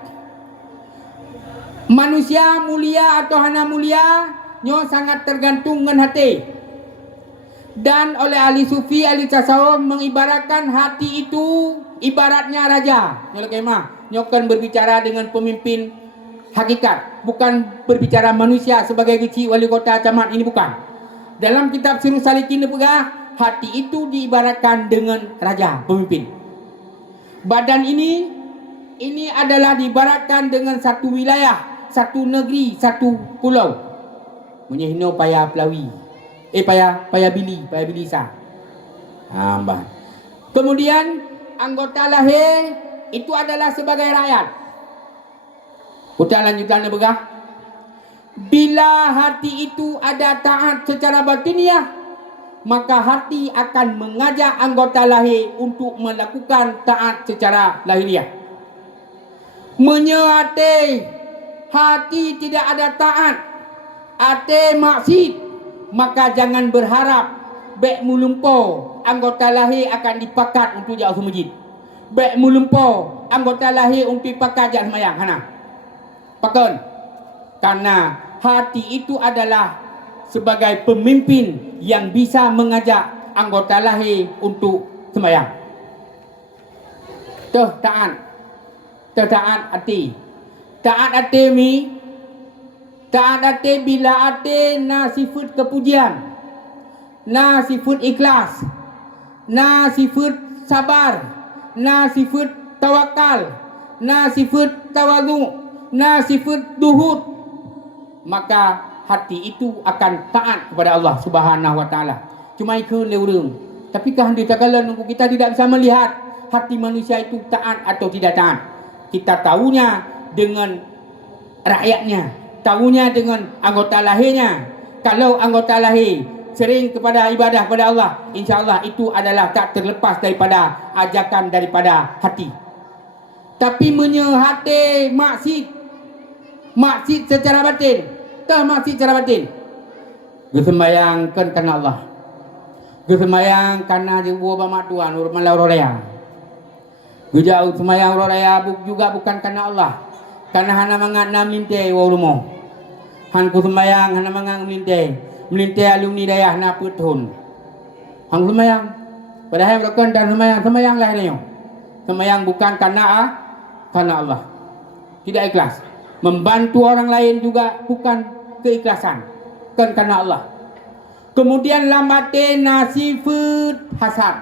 Manusia mulia atau hana mulia nyo sangat tergantung dengan hati. Dan oleh ahli sufi, ahli tasawuf mengibaratkan hati itu ibaratnya raja. Nyo kemah, nyo kan berbicara dengan pemimpin hakikat, bukan berbicara manusia sebagai kecil wali kota camat, ini bukan. Dalam kitab Sirrus Salikin pegah, hati itu diibaratkan dengan raja, pemimpin. Badan ini adalah diibaratkan dengan satu wilayah, satu negeri, satu pulau. Menyehino payah Pelawi. Payah Bilisa. Mbah. Kemudian anggota lahir itu adalah sebagai rakyat. Udah lanjutannya begah. Bila hati itu ada taat secara batiniah, maka hati akan mengajak anggota lahir untuk melakukan taat secara lahiriah. Menyehati hati tidak ada taat, hati maksiat, maka jangan berharap bek mulumpo anggota lahir akan dipakat untuk jauh masjid. Bek mulumpo anggota lahir untuk dipakat jauh semayang. Hana pakon. Karena hati itu adalah sebagai pemimpin yang bisa mengajak anggota lahir untuk sembahyang. Taat hati. Taat hati bila hati na sifat kepujian, na sifat ikhlas, na sifat sabar, na sifat tawakal, na sifat tawadhu, na sifat duhud, maka hati itu akan taat kepada Allah Subhanahu wa taala. Cuma ikut leurung. Tapi kehendak takala nunggu kita tidak bisa melihat hati manusia itu taat atau tidak taat. Kita tahunya dengan rakyatnya, tahunya dengan anggota lahirnya. Kalau anggota lahir sering kepada ibadah kepada Allah, insya-Allah itu adalah tak terlepas daripada ajakan daripada hati. Tapi menyehati maksiat secara batin, maksiat secara batin. Bersembayangkan karena Allah. Bersembayang karena jiwa bamak Tuhan, urmalah raya. Gejauh sembayang raya juga bukan karena Allah. Karena hana mangat na melintai wa rumah. Han ku sembayang hana mangat melintai alumni dayah na puthun. Hang sembayang. Padahal berkon dan sembayang lah ini. Sembayang bukan karena Allah. Tidak ikhlas. Membantu orang lain juga bukan keikhlasan, kan karena Allah. Kemudian lamate sifat hasad,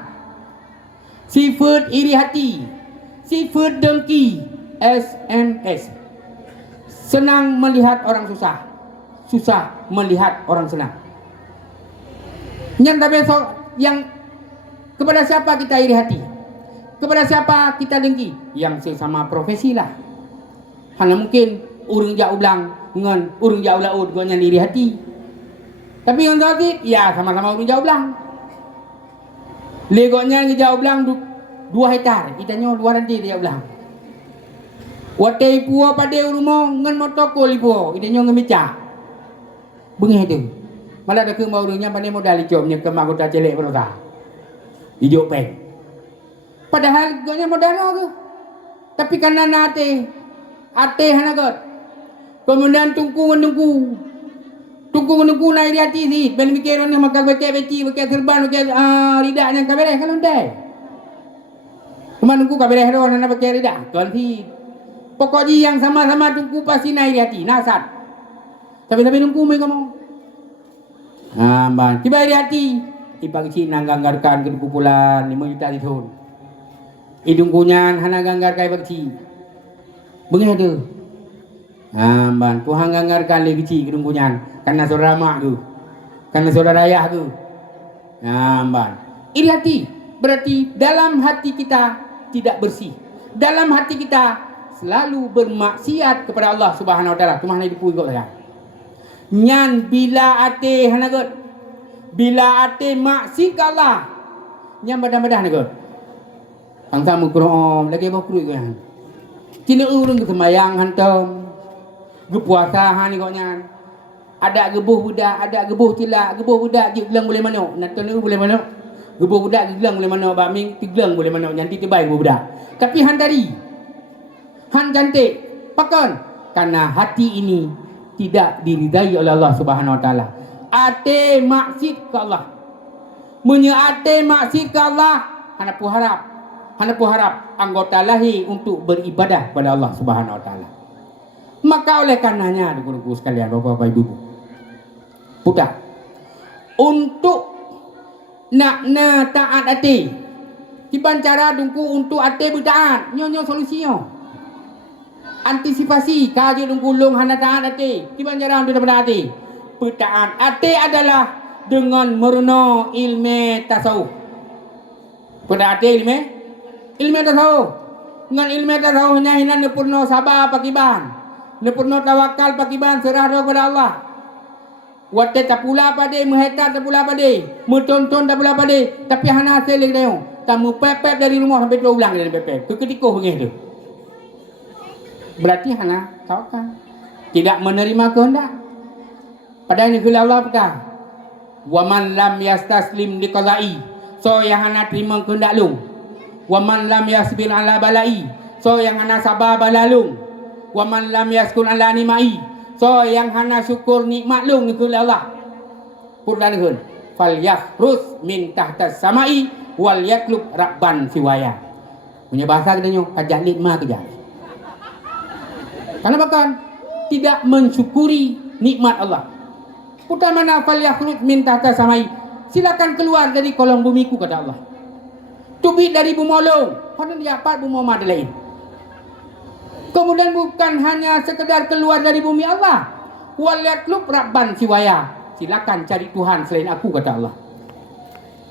sifat iri hati, sifat dengki, SMS. Senang melihat orang susah, susah melihat orang senang. Yang kepada siapa kita iri hati? Kepada siapa kita dengki? Yang sesama profesi lah. Hanya mungkin urang jauh belang dengan urang jauh laut gonya iri hati. Tapi yang tadi ya sama-sama urang jauh belang. Legonya jauh belang 2 hektar, itanya 2 nanti dia belang. Watai puo pada rumah ngan motoko lipo, itanya ngemeca. Bengih tu. Malah ada ke mau urangnya pandai modal icomnya ke mahkota celek berota. Hijau peng. Padahal gonya modal tu. Tapi karena ate hanagot Kemudian tungku naik di hati si. Ben mikir orang makan pakai beci, pakai serban, pakai ridak yang kabeh kalau ndai. Cuma tungku kabeh orang nak pakai ridak. Tuan si. Pokoknya yang sama-sama tungku pasti naik di hati, nasat. Tapi tungku mereka mau. Bang, tiba di hati. Ipang si nanganggarkan ke kumpulan 5 juta di tahun. Idung kunyan hana ganggar kai bakci. Bengih ada. Bang, Tuhan ganggarkan le kecil idung kunyan. Karena saudara mak ke. Karena saudara ayah ke. Bang. Iri hati. Berarti dalam hati kita tidak bersih. Dalam hati kita selalu bermaksiat kepada Allah Subhanahu wa taala. Cuma hanya dipui kok saya. Nyan bila ate hanagot. Bila ate maksi ke Allah. Nyan badan-badan hanagot. Angsa mukrom lagi bawa kurui kau yang. Kini urung kesemayang hantam. Gepuasa han ni kau nyan. Ada gebuh budak, ada gebuh cilak, gebuh budak gelang boleh mana? Nak tahu boleh mana? Gebuh budak gelang boleh mana? Baming gelang boleh mana? Nanti tibai budak. Tapi han tadi, han cantik, pakan. Karena hati ini tidak diridai oleh Allah Subhanahu Wa Taala. Ate maksud ke Allah, menyeate maksud ke Allah. Hanapu harap anggota lahi untuk beribadah kepada Allah Subhanahu Wa Taala. Maka oleh karenanya, guru-guru sekalian, bapak-bapak, ibu-ibu, budak, untuk nak taat hati, tiban cara dungku untuk hati bertaat, nyonya solusinya. Antisipasi kaji dungku long hana taat hati, tiban cara untuk dapat hati. Bertaat hati adalah dengan merenung ilmu tasawuf. Bertaat hati ilmu tasawuf. Dengan ilmu tasawuf hina nepurno sabar pakiban. Nepurno tawakal pakiban serah kepada Allah. Wate tak pula pada, menghetat tak pula pada, mentonton tak pula pada, tapi hana hasil lagi dia. Tamu pepep dari rumah sampai 2 ulang dari pepep. Keketika begitu. Berarti hana tawakal. Tidak menerima kehendak. Padahal ini bila Allah kata, wa man lam yastaslim liqada'i. So yang hana terima kehendak lu. Wa man lam yasbir ala bala'i. So yang hana sabar balalung. Wa man lam yaskun ala nimai. So yang hana syukur nikmat lung itu Allah. Purdan keun. Fal yakhrus min tahtas samai wal yaklub rabban siwaya. Punya bahasa katanya kajak nikmat kejak. Karena bahkan tidak mensyukuri nikmat Allah. Putar mana fal yakhrus min tahtas samai. Silakan keluar dari kolong bumiku kata Allah. Tubit dari bumolong. Padahal dia apa bumoma ada lain. Kemudian bukan hanya sekedar keluar dari bumi Allah. Waliyatlub rabban siwaya. Silakan cari Tuhan selain aku kata Allah.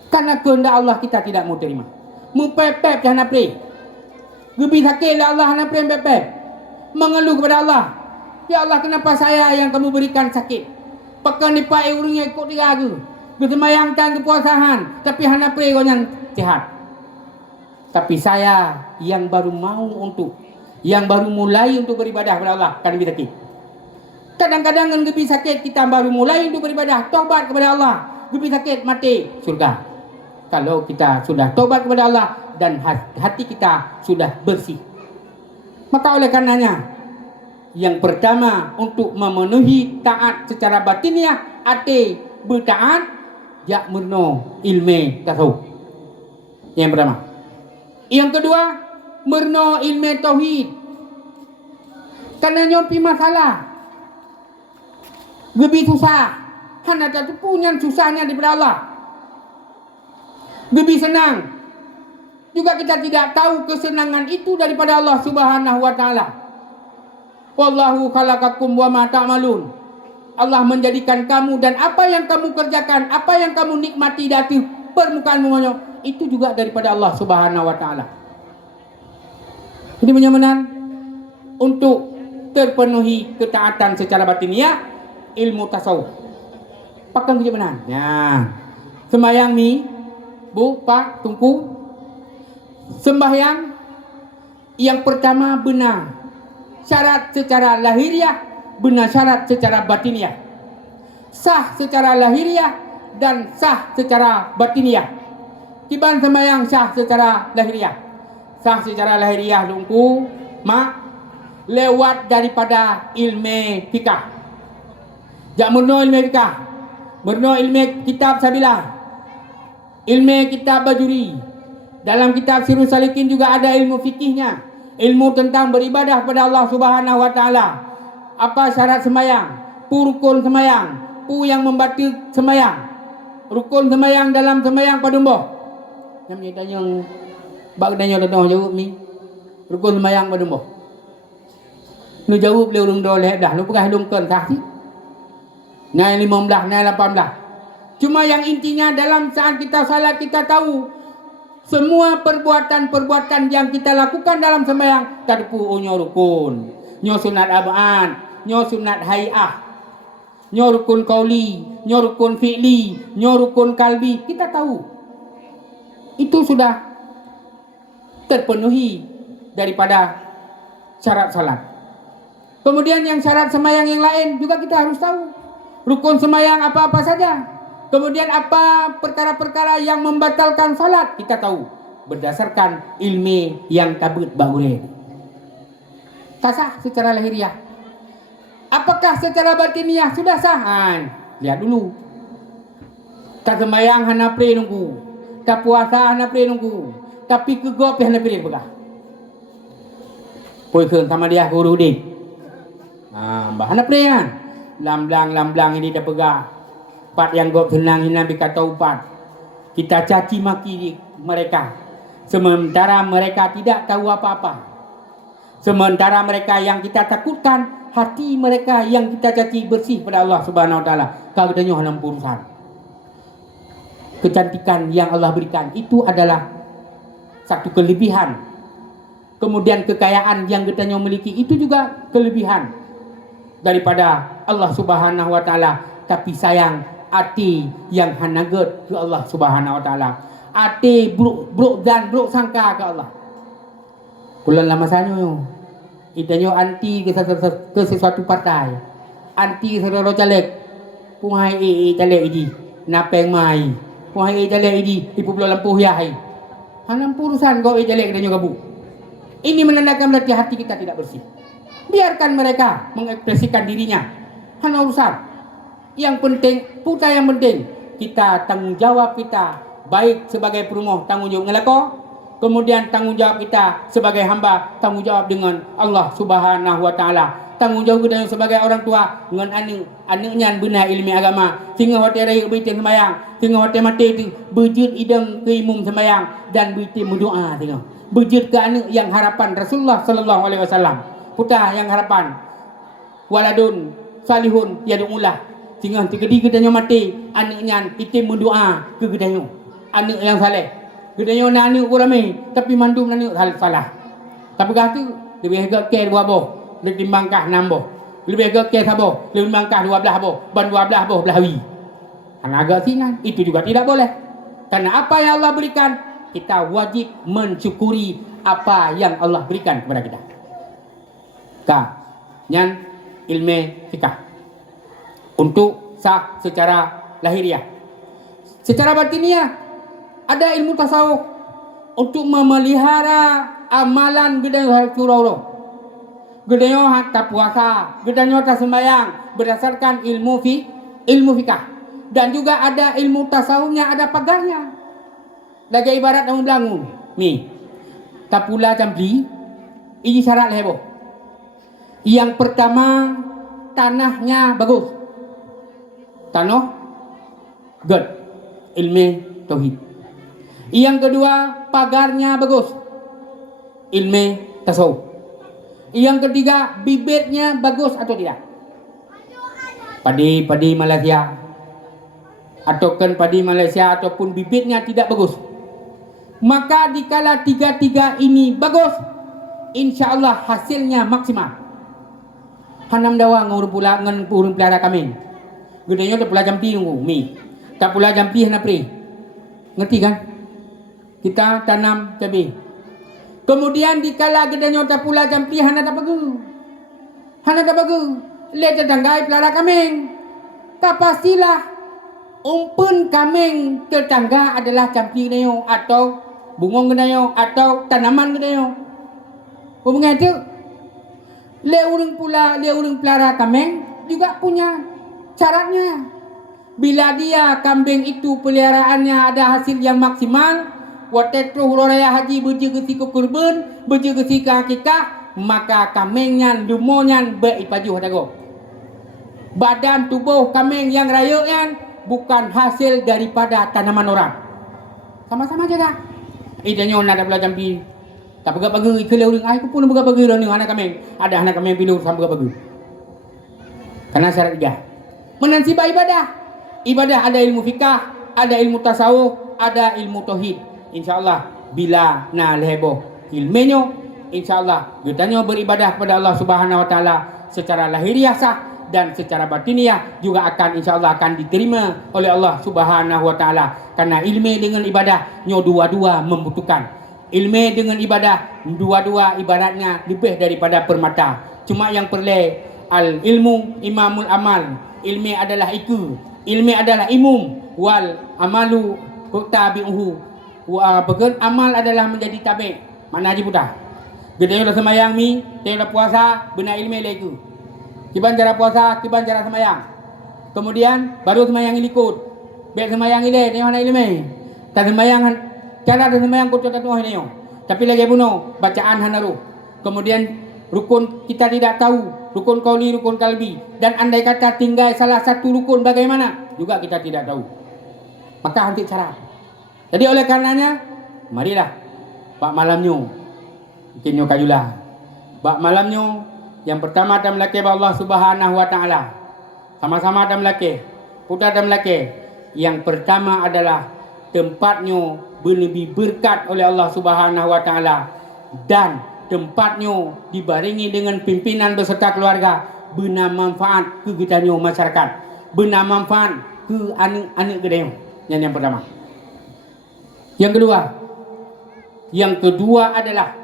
Karena kehendak Allah kita tidak mau terima. Mupepep jangan napre. Gebi sakitlah Allah napre pepep. Mengeluh kepada Allah. Ya Allah, kenapa saya yang kamu berikan sakit? Pakai nipai urungnya ikut dia ke. Bersemayangkan kepuasahan. Tapi hana pre kau yang sehat. Tapi saya yang baru mau yang baru mulai untuk beribadah kepada Allah kan lebih sakit. Kadang-kadang dengan lebih sakit kita baru mulai untuk beribadah, tobat kepada Allah, lebih sakit mati surga. Kalau kita sudah tobat kepada Allah dan hati kita sudah bersih. Maka oleh karenanya yang pertama untuk memenuhi taat secara batiniah, hati bertaat jak murno ilmu tasawuf. Yang pertama. Yang kedua, merno ilmu tauhid. Karena nyopi masalah lebih susah. Hana tak punya susahnya daripada Allah. Lebih senang. Juga kita tidak tahu kesenangan itu daripada Allah Subhanahu wa taala. Wallahu khalaqakum wa ma ta'malun. Allah menjadikan kamu dan apa yang kamu kerjakan, apa yang kamu nikmati dari permukaan bumi itu juga daripada Allah Subhanahu wa taala. Ini benar-benar untuk terpenuhi ketaatan secara batiniah ilmu tasawuf. Pakai kerja benar. Ya. Sembahyang ni, Bu, Pak, Tungku. Sembahyang yang pertama benar. Syarat secara lahiriah, benar syarat secara batiniah. Sah secara lahiriah dan sah secara batiniah. Tiban sembahyang sah secara lahiriah. Sah secara lahiriah Tungku, Mak. lewat daripada ilmu fikah. Jak murno ilmu fikah, murno ilmu kitab sabilah, ilmu kitab bajuri. Dalam kitab Sirrus Salikin juga ada ilmu fikihnya, ilmu tentang beribadah kepada Allah Subhanahu wa taala. Apa syarat sembahyang, rukun sembahyang, yang membatil sembahyang, rukun sembahyang dalam sembahyang padumboh. Namanya tanya bak tanya dah jawab ni. Rukun sembahyang padumboh. Nu jawab le urang doleh dah, nu pegah lungkeun sah si. Nai 15, nai 18. Cuma yang intinya dalam saat kita salat kita tahu semua perbuatan-perbuatan yang kita lakukan dalam sembahyang terpu nyo rukun, nyo sunat abad, nyo sunat hayah, nyo rukun qauli, nyo rukun fi'li, nyo rukun kalbi. Kita tahu itu sudah terpenuhi daripada syarat salat. Kemudian yang syarat sembahyang yang lain juga kita harus tahu. Rukun sembahyang apa-apa saja. Kemudian apa perkara-perkara yang membatalkan salat kita tahu berdasarkan ilmu yang tabut bagure. Sah secara lahiriah. Apakah secara batiniah sudah sah? Lihat dulu. Tak sembahyang hana pre nunggu, tak puasa hana pre nunggu, tapi kegop hana pre begah. Poi keun sama dia guru dik. Bah hana pre kan. Lamblang ini dah pegah. Pat yang gop senang ini Nabi kata upat. Kita caci maki mereka. Sementara mereka tidak tahu apa-apa. Sementara mereka yang kita takutkan, hati mereka yang kita caci bersih pada Allah Subhanahu wa taala. Kalau katanya hanam urusan. Kecantikan yang Allah berikan itu adalah satu kelebihan. Kemudian kekayaan yang kita miliki itu juga kelebihan daripada Allah Subhanahu wa taala. Tapi sayang hati yang hanaget ke Allah Subhanahu wa taala. Hati buruk dan buruk sangka ke Allah. Kulan lama sanyo. Itanyo anti ke sesuatu partai. Anti seroro caleg. Puhai caleg idi. Napeng mai. Puhai caleg idi ipu belah lampu yai. Hanam urusan kau caleg dan gabu. Ini menandakan berarti hati kita tidak bersih. Biarkan mereka mengekspresikan dirinya. Hanya urusan. Yang penting, putra yang penting, kita tanggung jawab kita baik sebagai perumuh tanggung jawab ngelako, kemudian tanggung jawab kita sebagai hamba tanggung jawab dengan Allah Subhanahu wa taala. Tanggung jawab kita sebagai orang tua dengan anaknya benar ilmu agama. Sehingga hotel raya berita sembahyang, sehingga hotel mati itu berjud idam ke imam sembahyang dan berita berdoa tengok. Berjud ke anak yang harapan Rasulullah sallallahu alaihi wasallam. Putra yang harapan waladun salihun yad'ulah. Sehingga ketika gedanya mati anaknya itim berdoa ke gedanya. Anak yang saleh. Gedanya nak anak kurame tapi mandum anak salah. Tapi kata lebih agak ke 2 boh, lebih timbangkah 6 boh. Lebih agak ke saboh, lebih timbangkah 12 boh, ban 12 boh belawi. Hanya agak sinan, itu juga tidak boleh. Karena apa yang Allah berikan, kita wajib mensyukuri apa yang Allah berikan kepada kita. Nyan ilmu fikah untuk sah secara lahiriah. Secara batiniah ada ilmu tasawuf untuk memelihara amalan gedenya surau. Gedenya hatta puasa, gedenya hatta sembahyang berdasarkan ilmu fikah. Dan juga ada ilmu tasawufnya, ada pagarnya. Lagi ibarat orang belangu. Ni tapula campli ini syarat lebo. Yang pertama, tanahnya bagus. Tanah good, ilmu tauhid. Yang kedua, pagarnya bagus. Ilmu tasawuf. Yang ketiga, bibitnya bagus atau tidak? Padi Malaysia. Ataupun padi Malaysia ataupun bibitnya tidak bagus. Maka dikala tiga-tiga ini bagus, insya-Allah hasilnya maksimal. Hanam dawa ngurus pula ngan urung pelara kami. Gedenya tak pula jampi nunggu mi. Tak pula jampi hana pri. Ngerti kan? Kita tanam cabai. Kemudian dikala gedenya tak pula jampi hana tak bagus. Hana tak bagus. Lihat tetangga pelara kami. Tak pastilah umpun kami tetangga adalah jampi gedenya atau bungong gedenya atau tanaman gedenya. Hubungan itu Le urang pelihara kambing juga punya syaratnya. Bila dia kambing itu peliharaannya ada hasil yang maksimal, watetruh raya haji beje gesi ke kurban, beje gesi ke akikah, maka kambingnya lumonya beripajuh dago. Badan tubuh kambing yang raya bukan hasil daripada tanaman orang. Sama-sama jaga. Idanya nak ada belajar pi. Tak bagi ke leuring ai ku pun bagi ni anak kambing. Ada anak kambing pilu sama bagi. Karena syarat 3. Menansiba ibadah. Ibadah ada ilmu fikah, ada ilmu tasawuf, ada ilmu tauhid. InsyaAllah bila na leheboh ilmunya, InsyaAllah kita beribadah kepada Allah Subhanahu Wa Taala secara lahiriah sah dan secara batiniah juga akan InsyaAllah akan diterima oleh Allah Subhanahu Wa Taala. Karena ilmu dengan ibadah nyo dua-dua membutuhkan. Ilmu dengan ibadah dua-dua ibaratnya lebih daripada permata. Cuma yang perlu al ilmu imamul amal. Ilmu adalah iku. Ilmu adalah imum wal amalu tabi'uhu. Pekerjaan amal adalah menjadi tabi'. Mana haji putah. Kita dah semayang mi, kita dah puasa, benar ilmu lagi. Kiban cara puasa, kiban cara semayang. Kemudian baru semayang ikut. Baik semayang ile, ni mana ilmu. Tak semayang cara semayang kau tak tahu ni. Tapi lagi bunuh bacaan hanaru. Kemudian rukun kita tidak tahu, rukun qauli, rukun kalbi, dan andai kata tinggal salah satu rukun bagaimana juga kita tidak tahu. Maka hantik cara. Jadi oleh karenanya marilah pak malamnya mungkin nyo kajulah. Pak malamnya yang pertama ada melaki Allah Subhanahu Wa Taala. Sama-sama ada melaki. Putra ada melaki. Yang pertama adalah tempatnya lebih berkat oleh Allah Subhanahu Wa Taala dan tempatnya dibarengi dengan pimpinan beserta keluarga, benar manfaat ke kita masyarakat, benar manfaat ke anak-anak kita. Yang pertama. Yang kedua adalah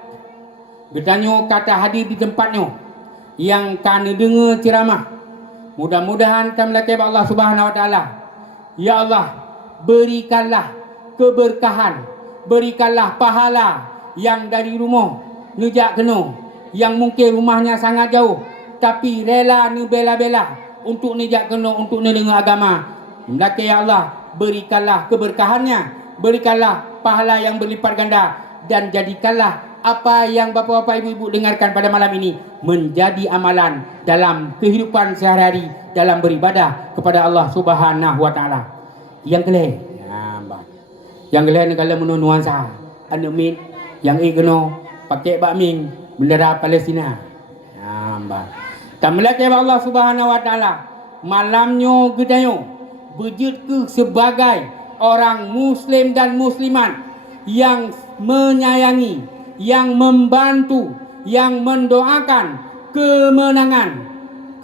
bertanya kata hadir di tempatnya yang kan dengar ceramah. Mudah-mudahan kami lakai Allah Subhanahu Wa Taala. Ya Allah, berikanlah keberkahan, berikanlah pahala yang dari rumah nejak kena, yang mungkin rumahnya sangat jauh tapi rela ni bela-bela untuk nejak kena, untuk dengar agama. Maka ya Allah, berikanlah keberkahannya, berikanlah pahala yang berlipat ganda, dan jadikanlah apa yang bapa-bapa ibu-ibu dengarkan pada malam ini menjadi amalan dalam kehidupan sehari-hari dalam beribadah kepada Allah Subhanahu Wa Taala. Yang kelih, yang kelih ni kalau menurut nuansa anu min yang kena pakai bakming bendera Palestina. Tamlak Allah Subhanahu Wa Taala malamnya gedayo berjud ke sebagai orang muslim dan muslimat yang menyayangi, yang membantu, yang mendoakan kemenangan,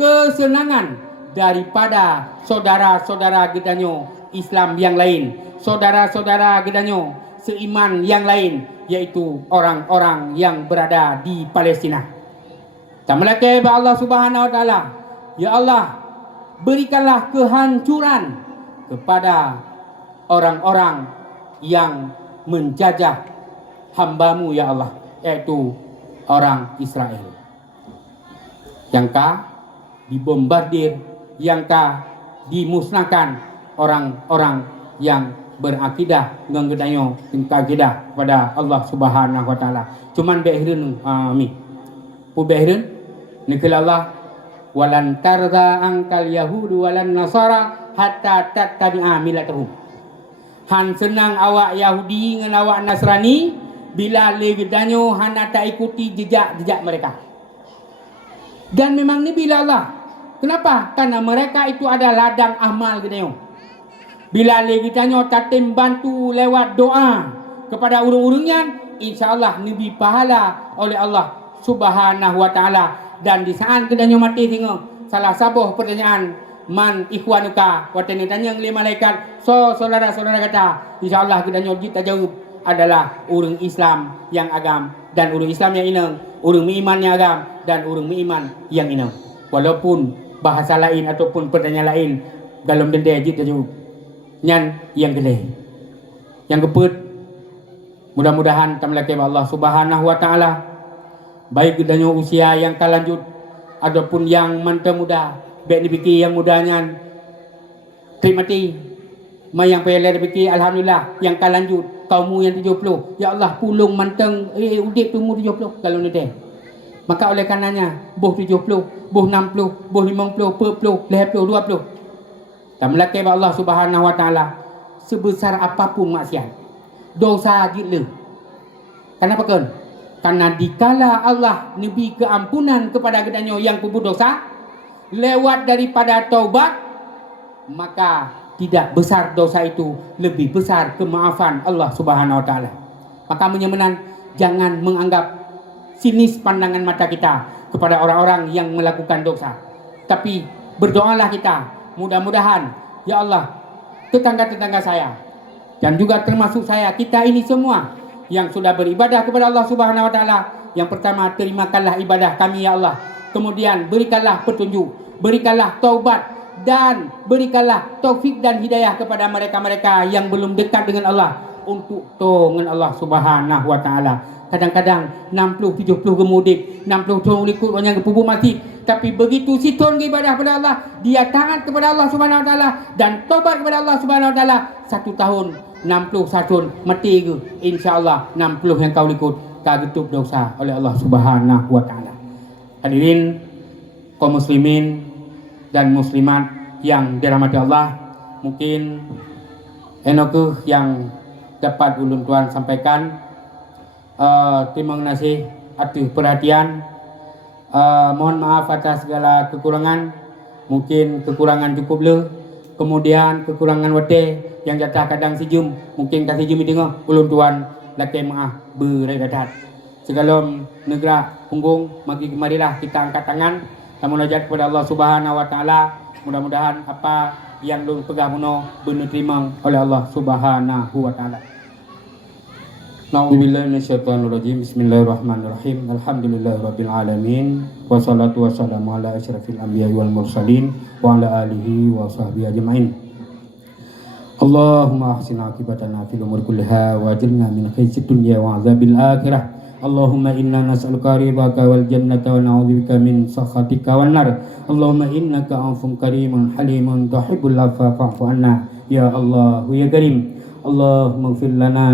kesenangan daripada saudara-saudara gedanyo Islam yang lain, saudara-saudara gedanyo seiman yang lain, yaitu orang-orang yang berada di Palestina. Tamlaki Allah Subhanahu Wa Taala, ya Allah, berikanlah kehancuran kepada orang-orang yang menjajah hamba-Mu ya Allah, yaitu orang Israel. Yang dibombardir, yang dimusnahkan orang-orang yang berakidah ngenggedayo akidah kepada Allah Subhanahu Wa Taala. Cuman behreun pu behreun nikil Allah walan tarza angkal yahudu walan nasara hatta tattabi'a millatahum. Han senang awak Yahudi dengan awak Nasrani bila legedanyo hana tak ikuti jejak-jejak mereka. Dan memang ni bila Allah. Kenapa? Karena mereka itu ada ladang amal gedanyo. Bila legedanyo tatim bantu lewat doa kepada urung-urungnya, insya-Allah nabi pahala oleh Allah Subhanahu Wa Taala. Dan di saat gedanyo mati tengok salah sabuh pertanyaan, man ikhwanuka, watani tanya oleh malaikat, so saudara-saudara kata, insyaallah kita nyojit jawab adalah urang Islam yang agam dan urang Islam yang inang, urang iman yang agam dan urang iman yang inang. Walaupun bahasa lain ataupun pertanyaan lain dalam denda jit jawab. Nyan yang gede. Yang keput, mudah-mudahan tamlaki Allah Subhanahu Wa Taala baik gedanyo usia yang kalanjut Adapun yang manta muda, baik dipikir yang mudanya mati. Mayang payah dipikir alhamdulillah yang kan lanjut kaummu yang 70. Ya Allah pulung manteng udip tu umur 70 kalau ni deh. Maka oleh karenanya boh 70, boh 60, boh 50, 40, 20. Dan melakai Allah Subhanahu wa taala sebesar apapun maksiat, dosa gila. Kenapa kan? Karena dikala Allah nabi keampunan kepada gedanya yang berbuat dosa lewat daripada taubat, maka tidak besar dosa itu, lebih besar kemaafan Allah Subhanahu wa taala. Maka menyemenan jangan menganggap sinis pandangan mata kita kepada orang-orang yang melakukan dosa. Tapi berdoalah kita, mudah-mudahan ya Allah, tetangga-tetangga saya dan juga termasuk saya, kita ini semua yang sudah beribadah kepada Allah Subhanahu wa taala, yang pertama terimakanlah ibadah kami ya Allah. Kemudian berikanlah petunjuk, berikanlah taubat, dan berikanlah taufik dan hidayah kepada mereka-mereka yang belum dekat dengan Allah untuk dengan Allah Subhanahu wa taala. Kadang-kadang 60 70 gemudik, 60 tahun ikut orang yang pubu mati, tapi begitu situn ibadah kepada Allah, dia taat kepada Allah Subhanahu wa taala dan tobat kepada Allah Subhanahu wa taala, 1 tahun 60 satun mati ke, insya-Allah 60 yang kau ikut kagetup dosa oleh Allah Subhanahu wa taala. Hadirin kaum muslimin dan muslimat yang dirahmati Allah, mungkin enokuh yang dapat ulun tuan sampaikan. Terima kasih atas perhatian. Mohon maaf atas segala kekurangan. Mungkin kekurangan cukup le, kemudian kekurangan wate yang jatah kadang sejum, mungkin kasih jum tengok ulun tuan lakai maaf beredadat. Segala negara punggung mari kemarilah kita angkat tangan dan munajat kepada Allah Subhanahu wa taala. Mudah-mudahan apa yang ulun pegang muno benar terima oleh Allah Subhanahu wa taala. Na'udzubillahi minasyaitonirrajim. Bismillahirrahmanirrahim. Alhamdulillahirabbil alamin. Wassalatu wassalamu ala asyrafil anbiya'i wal mursalin wa ala alihi wa sahbihi ajmain. Allahumma ahsin aqibatana fil umuri kulliha wa ajirna min khizyid dunya wa azabil akhirah. Allahumma inna nas'aluka ridhaka wal jannata wa na'udzubika min sakhatika wan nar. Allahumma innaka 'afuwun karimun halimun tuhibbul 'afwa fa'fu 'anna ya Allah ya Karim. Allahumma ighfir lana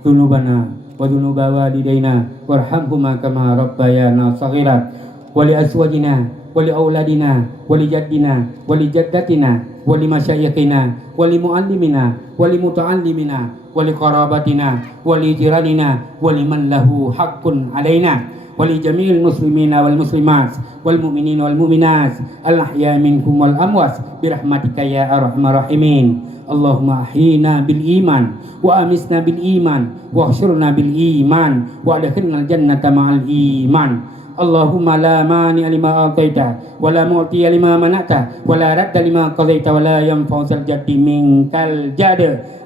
dzunubana wa dzunuba walidayna warhamhuma kama rabbayana shaghira wa li azwajina wa li auladina wa li jaddina wa li jaddatina wa li masyayikhina wa li muallimina wa li muta'allimina wa li qarabatina wa li jiranina wa liman lahu haqqun alaina wa li jami'il muslimina wal muslimat wal mu'minina wal mu'minat al ahya'i minhum wal amwat bi rahmatika ya arhamar rahimin. Allahumma ahyina bil iman wa amisna bil iman wa ahsyurna bil iman wa adkhilnal jannata ma'al iman. Allahumma la mani lima ataita wa la mu'ti lima mana'ta wa la radda lima qadaita wa la yanfa'u zal jaddi minkal jad.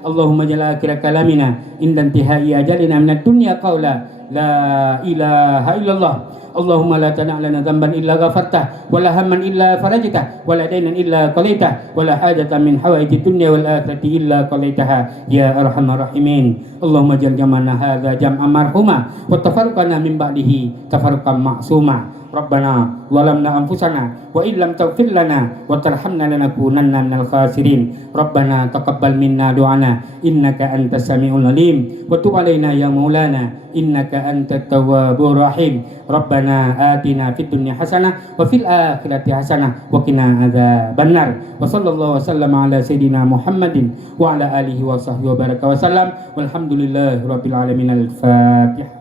Allahumma jalla akhir kalamina inda intihai ajalina minad dunya qawla la ilaha illallah. Allahumma la tana' lana dhanban illa ghafartah wa la hamman illa farajtah wa la daynan illa qadaitah wa la hajatan min hawaiji dunya wal akhirati illa qadaitaha ya arhamar rahimin. Allahumma jal jamana hadza jam'an marhuma wa tafarraqana min ba'dihi tafarruqan ma'suma. Rabbana zalamna anfusana wa illam taghfir lana wa tarhamna lanakunanna minal khasirin. Rabbana taqabbal minna du'ana innaka antas samiul alim wa tub alaina ya maulana innaka antat tawwabur rahim. Rabbana atina fid dunya hasanah wa fil akhirati hasanah wa qina adzabannar. Wa sallallahu wasallama ala sayidina Muhammadin wa ala alihi wa sahbihi wa baraka wa sallam. Walhamdulillahirabbil alamin. Al-Fatihah.